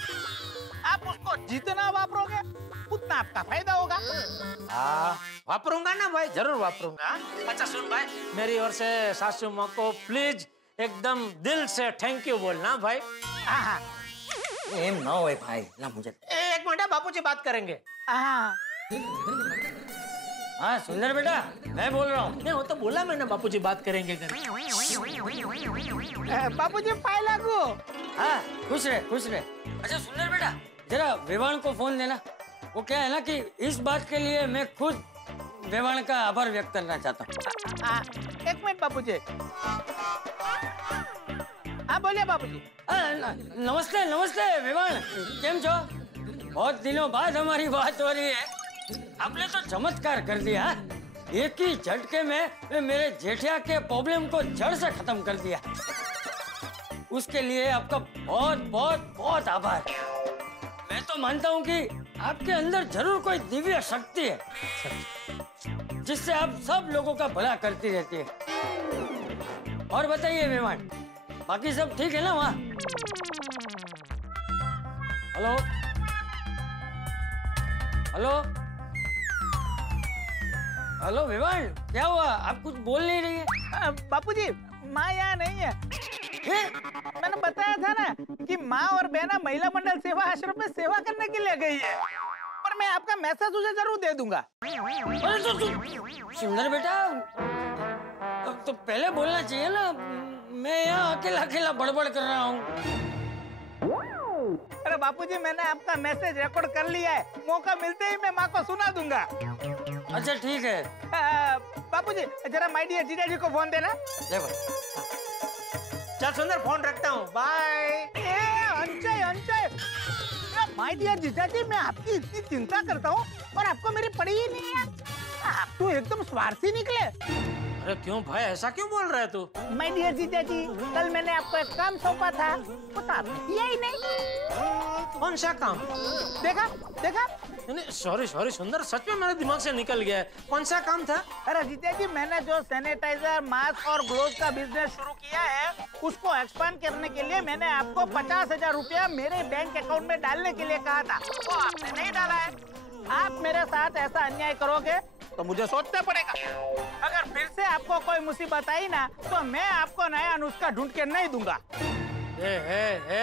आप उसको जितना वापरोगे उतना आपका फायदा होगा। हाँ वापरूंगा ना भाई, जरूर वापरूंगा। अच्छा सुन भाई, मेरी ओर से सासू माँ को प्लीज एकदम दिल से थैंक यू बोलना भाई। हाँ एम ना होए भाई ना मुझे। एक मिनट बापूजी बात करेंगे। हाँ सुंदर बेटा मैं बोल रहा हूँ। नहीं वो तो बोला मैंने बापूजी बात करेंगे। बापूजी पाए लागू। हाँ खुश रहे। अच्छा सुंदर बेटा जरा विवान को फोन देना। वो क्या है ना कि इस बात के लिए मैं खुद विवान का आभार व्यक्त करना चाहता हूँ। एक मिनट बापूजी। हाँ बोलिए बापूजी। नमस्ते विवान, केम छो? बहुत दिनों बाद हमारी बात हो रही है। आपने तो चमत्कार कर दिया। एक ही झटके में मेरे जेठिया के प्रॉब्लम को जड़ से खत्म कर दिया। उसके लिए आपका बहुत बहुत बहुत आभार। मैं तो मानता हूँ कि आपके अंदर जरूर कोई दिव्य शक्ति है जिससे आप सब लोगों का भला करती रहती है। और बताइए मेहमान, बाकी सब ठीक है ना वहाँ? हेलो विवान, क्या हुआ? आप कुछ बोल नहीं रही है? बापूजी माँ यहाँ नहीं है। मैंने बताया था ना कि माँ और बहना महिला मंडल सेवा आश्रम में सेवा करने के लिए गई है, पर मैं आपका मैसेज उसे जरूर दे दूंगा। अरे तो सुंदर बेटा तो पहले बोलना चाहिए ना। मैं यहाँ अकेला बड़बड़ कर रहा हूँ। अरे बापूजी मैंने आपका मैसेज रिकॉर्ड कर लिया है, मौका मिलते ही मैं माँ को सुना दूंगा। अच्छा ठीक है। बापूजी जरा माय डियर जीजा जी को फोन देना। ले भाई। चल सुंदर फोन रखता हूँ, बाय। अंचय माय डियर जीजा जी, मैं आपकी इतनी चिंता करता हूँ और आपको मेरी पड़ी ही नहीं है। आप तो एकदम स्वार्थी निकले। अरे क्यों भाई, ऐसा क्यों बोल रहे तू? माय डियर जीजा जी, कल मैंने आपको एक काम सौंपा था, वो तो आपने किया ही नहीं। कौन सा काम? देखा सॉरी सुंदर, सच में मेरे दिमाग से निकल गया। कौन सा काम था? अरे जीजा जी मैंने जो सैनिटाइजर, मास्क और ग्लोव का बिजनेस शुरू किया है उसको एक्सपांड करने के लिए मैंने आपको 50,000 रुपया मेरे बैंक अकाउंट में डालने के लिए कहा था, वो आपने नहीं डाला है। आप मेरे साथ ऐसा अन्याय करोगे तो मुझे सोचना पड़ेगा। अगर फिर से आपको कोई मुसीबत आई ना तो मैं आपको नया नुस्खा ढूंढ के नहीं दूंगा।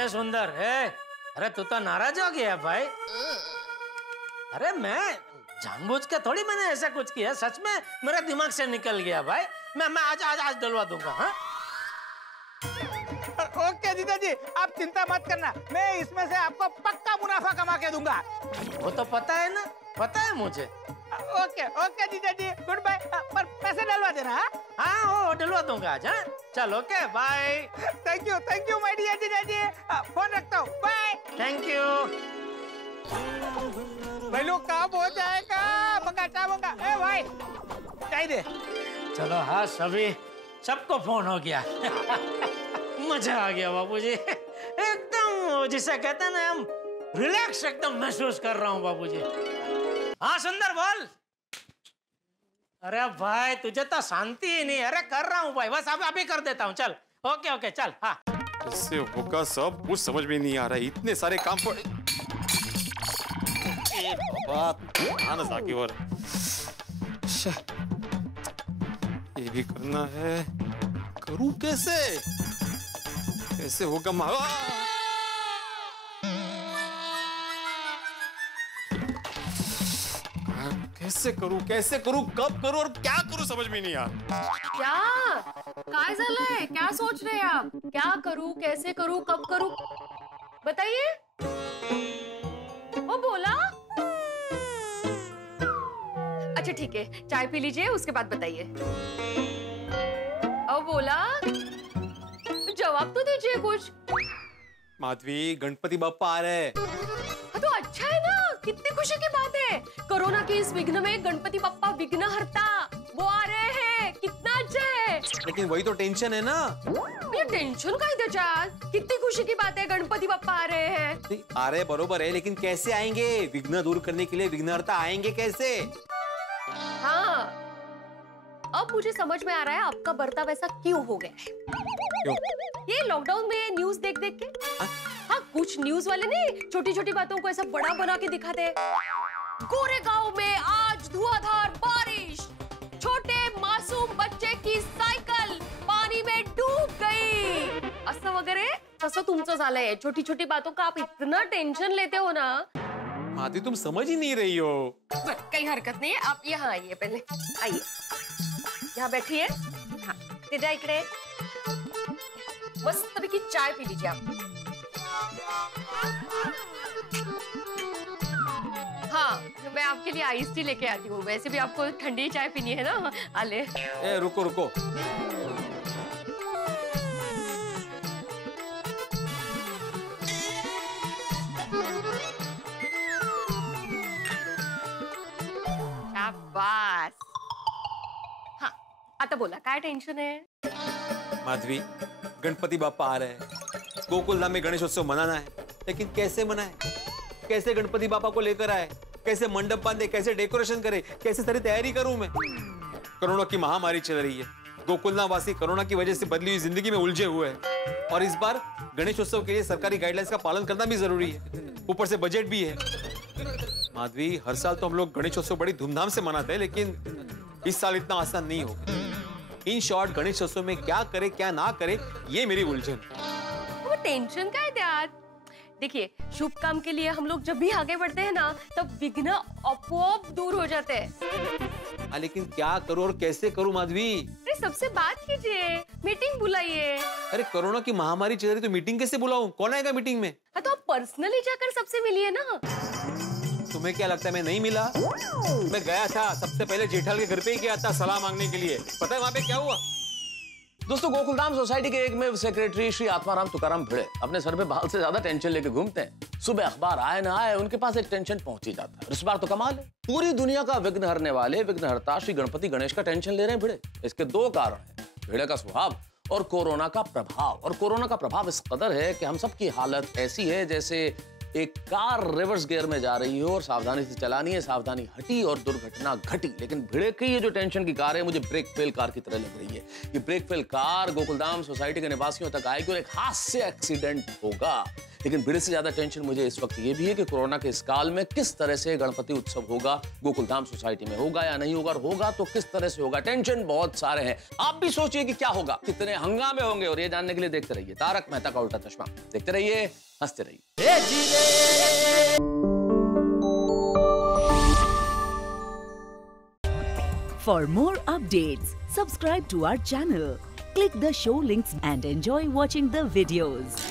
सुंदर अरे तू तो नाराज हो गया भाई। अरे मैं जानबूझ के थोड़ी मैंने ऐसा कुछ किया, सच में मेरा दिमाग से निकल गया भाई। मैं आज डलवा दूंगा। हाँ जीजा जी, आप चिंता मत करना, मैं इसमें से आपको पक्का मुनाफा कमा के दूंगा। वो तो पता है ना, पता है मुझे। ओके ओके जीजा जी, गुड बाय। पर पैसे डलवा देना। हाँ वो डलवा दूंगा आज। हाँ चल okay bye. Thank you my dear जीजा जी, फोन रखता हूँ, बाय। Thank you. भाई लोग काम हो जाएगा, बकाटा होगा। ए भाई चाहिए। चलो हाँ सभी सबको फोन हो गया। मजा आ गया बाबूजी, एकदम जिसे कहते हैं ना हम रिलैक्स एकदम महसूस कर रहा हूँ बाबूजी। हाँ सुंदर बोल। अरे भाई तुझे तो शांति ही नहीं। अरे कर रहा हूँ भाई, बस अभी कर देता हूँ। चल ओके ओके चल। हाँ इससे होगा सब कुछ समझ में नहीं आ रहा है, इतने सारे काम पड़े। ये भी करना है, करूं कैसे? कैसे होगा कैसे करूं, कब करूं और क्या करूं समझ में नहीं आ रहा। काय झालंय? क्या सोच रहे हैं आप? क्या करूं, कैसे करूं, कब करूं, बताइए। ओ बोला। अच्छा ठीक है, चाय पी लीजिए, उसके बाद बताइए। ओ बोला, जवाब तो दीजिए कुछ। माधवी, गणपति बप्पा आ रहे हैं। तो अच्छा है ना, कितनी खुशी की बात है। कोरोना के इस विघ्न में गणपति बप्पा विघ्नहर्ता वो आ रहे हैं, कितना अच्छा है। लेकिन वही तो टेंशन है ना। ये टेंशन का ही त्याच्यात, कितनी खुशी की बात है, गणपति बप्पा आ रहे हैं। आ रहे बरोबर है, लेकिन कैसे आएंगे? विघ्न दूर करने के लिए विघ्नहर्ता आएंगे कैसे? हाँ अब मुझे समझ में आ रहा है आपका बर्ताव ऐसा क्यों हो गया है। क्यों? ये लॉकडाउन में न्यूज देख देख के। हाँ कुछ न्यूज वाले ने छोटी छोटी बातों को ऐसा बड़ा बना के दिखाते हैं। गोरेगांव में आज धुआंधार बारिश, छोटे मासूम बच्चे की साइकिल पानी में डूब गई, असं वगैरे तसं तुमचं झालंय। छोटी छोटी बातों का आप इतना टेंशन लेते हो ना। माधवी तुम समझ ही नहीं रही हो। कई हरकत नहीं है, आप यहाँ आइए, पहले आइए, यहाँ बैठिए। हाँ तेजा इकडे मस्त पैकी चाय पी लीजिए आप। हाँ मैं आपके लिए आइस टी लेके आती हूँ, वैसे भी आपको ठंडी चाय पीनी है ना। आले ए रुको रुको, शाबास। हाँ आता बोला, काय टेंशन है? माधवी गणपति बाप्पा आ रहे हैं, गोकुलधाम में गणेशोत्सव मनाना है, लेकिन कैसे मनाए? कैसे गणपति बाप्पा को लेकर आए? कैसे मंडप बांधे? कैसे डेकोरेशन करे? कैसे सारी तैयारी करूं मैं? कोरोना की महामारी चल रही है, गोकुलधाम वासी कोरोना की वजह से बदली हुई जिंदगी में उलझे हुए हैं, और इस बार गणेशोत्सव के लिए सरकारी गाइडलाइंस का पालन करना भी जरूरी है, ऊपर से बजट भी है। माधवी हर साल तो हम लोग गणेशोत्सव बड़ी धूमधाम से मनाते हैं, लेकिन इस साल इतना आसान नहीं होगा। इन शॉर्ट गणेशोत्सव में क्या करे क्या ना करे, ये मेरी उलझन। वो टेंशन का है त्यात। देखिए शुभ काम के लिए हम लोग जब भी आगे बढ़ते हैं ना, तब विघ्न अपॉप दूर हो जाते हैं। लेकिन क्या करूं और कैसे करूं माधवी? अरे सबसे बात कीजिए, मीटिंग बुलाइए। अरे कोरोना की महामारी चल रही तो मीटिंग कैसे बुलाऊं? कौन आएगा मीटिंग में? तो आप पर्सनली जाकर सबसे मिलिए ना। तुम्हें क्या लगता है मैं नहीं मिला? मैं गया था, सबसे पहले जेठाल के घर पे ही गया था सलाह मांगने के लिए। पता है वहां पे क्या हुआ? दोस्तों गोकुलधाम सोसाइटी के एकमेव सेक्रेटरी श्री आत्माराम तुकाराम भिड़े अपने सर पे बाल से ज्यादा टेंशन लेके घूमते हैं। सुबह अखबार आए ना आए उनके पास एक टेंशन पहुंच ही जाता है। इस बार तो कमाल है, पूरी दुनिया का विघ्न हरने वाले विघ्नहर्ता श्री गणपति गणेश का टेंशन ले रहे हैं भिड़े। इसके दो कारण हैं, भिड़े का स्वभाव और कोरोना का प्रभाव। और कोरोना का प्रभाव इस कदर है कि हम सबकी हालत ऐसी है जैसे एक कार रिवर्स गियर में जा रही हो और सावधानी से चलानी है, सावधानी हटी और दुर्घटना घटी। लेकिन भिड़े की ये जो टेंशन की कार है मुझे ब्रेक फेल कार की तरह लग रही है। ये brake fail car Gokuldham society के निवासियों तक आएगी और एक हादसे एक्सीडेंट होगा। लेकिन भिड़े से ज्यादा टेंशन मुझे इस वक्त ये भी है कि कोरोना के इस काल में किस तरह से गणपति उत्सव होगा, गोकुलधाम सोसाइटी में होगा या नहीं होगा, और होगा तो किस तरह से होगा। टेंशन बहुत सारे हैं। आप भी सोचिए कि क्या होगा, कितने हंगामे होंगे, और ये जानने के लिए देखते रहिए तारक मेहता का उल्टा चश्मा। देखते रहिए, हंसते रहिए। For more updates, subscribe to our channel, click the show links and enjoy watching the videos.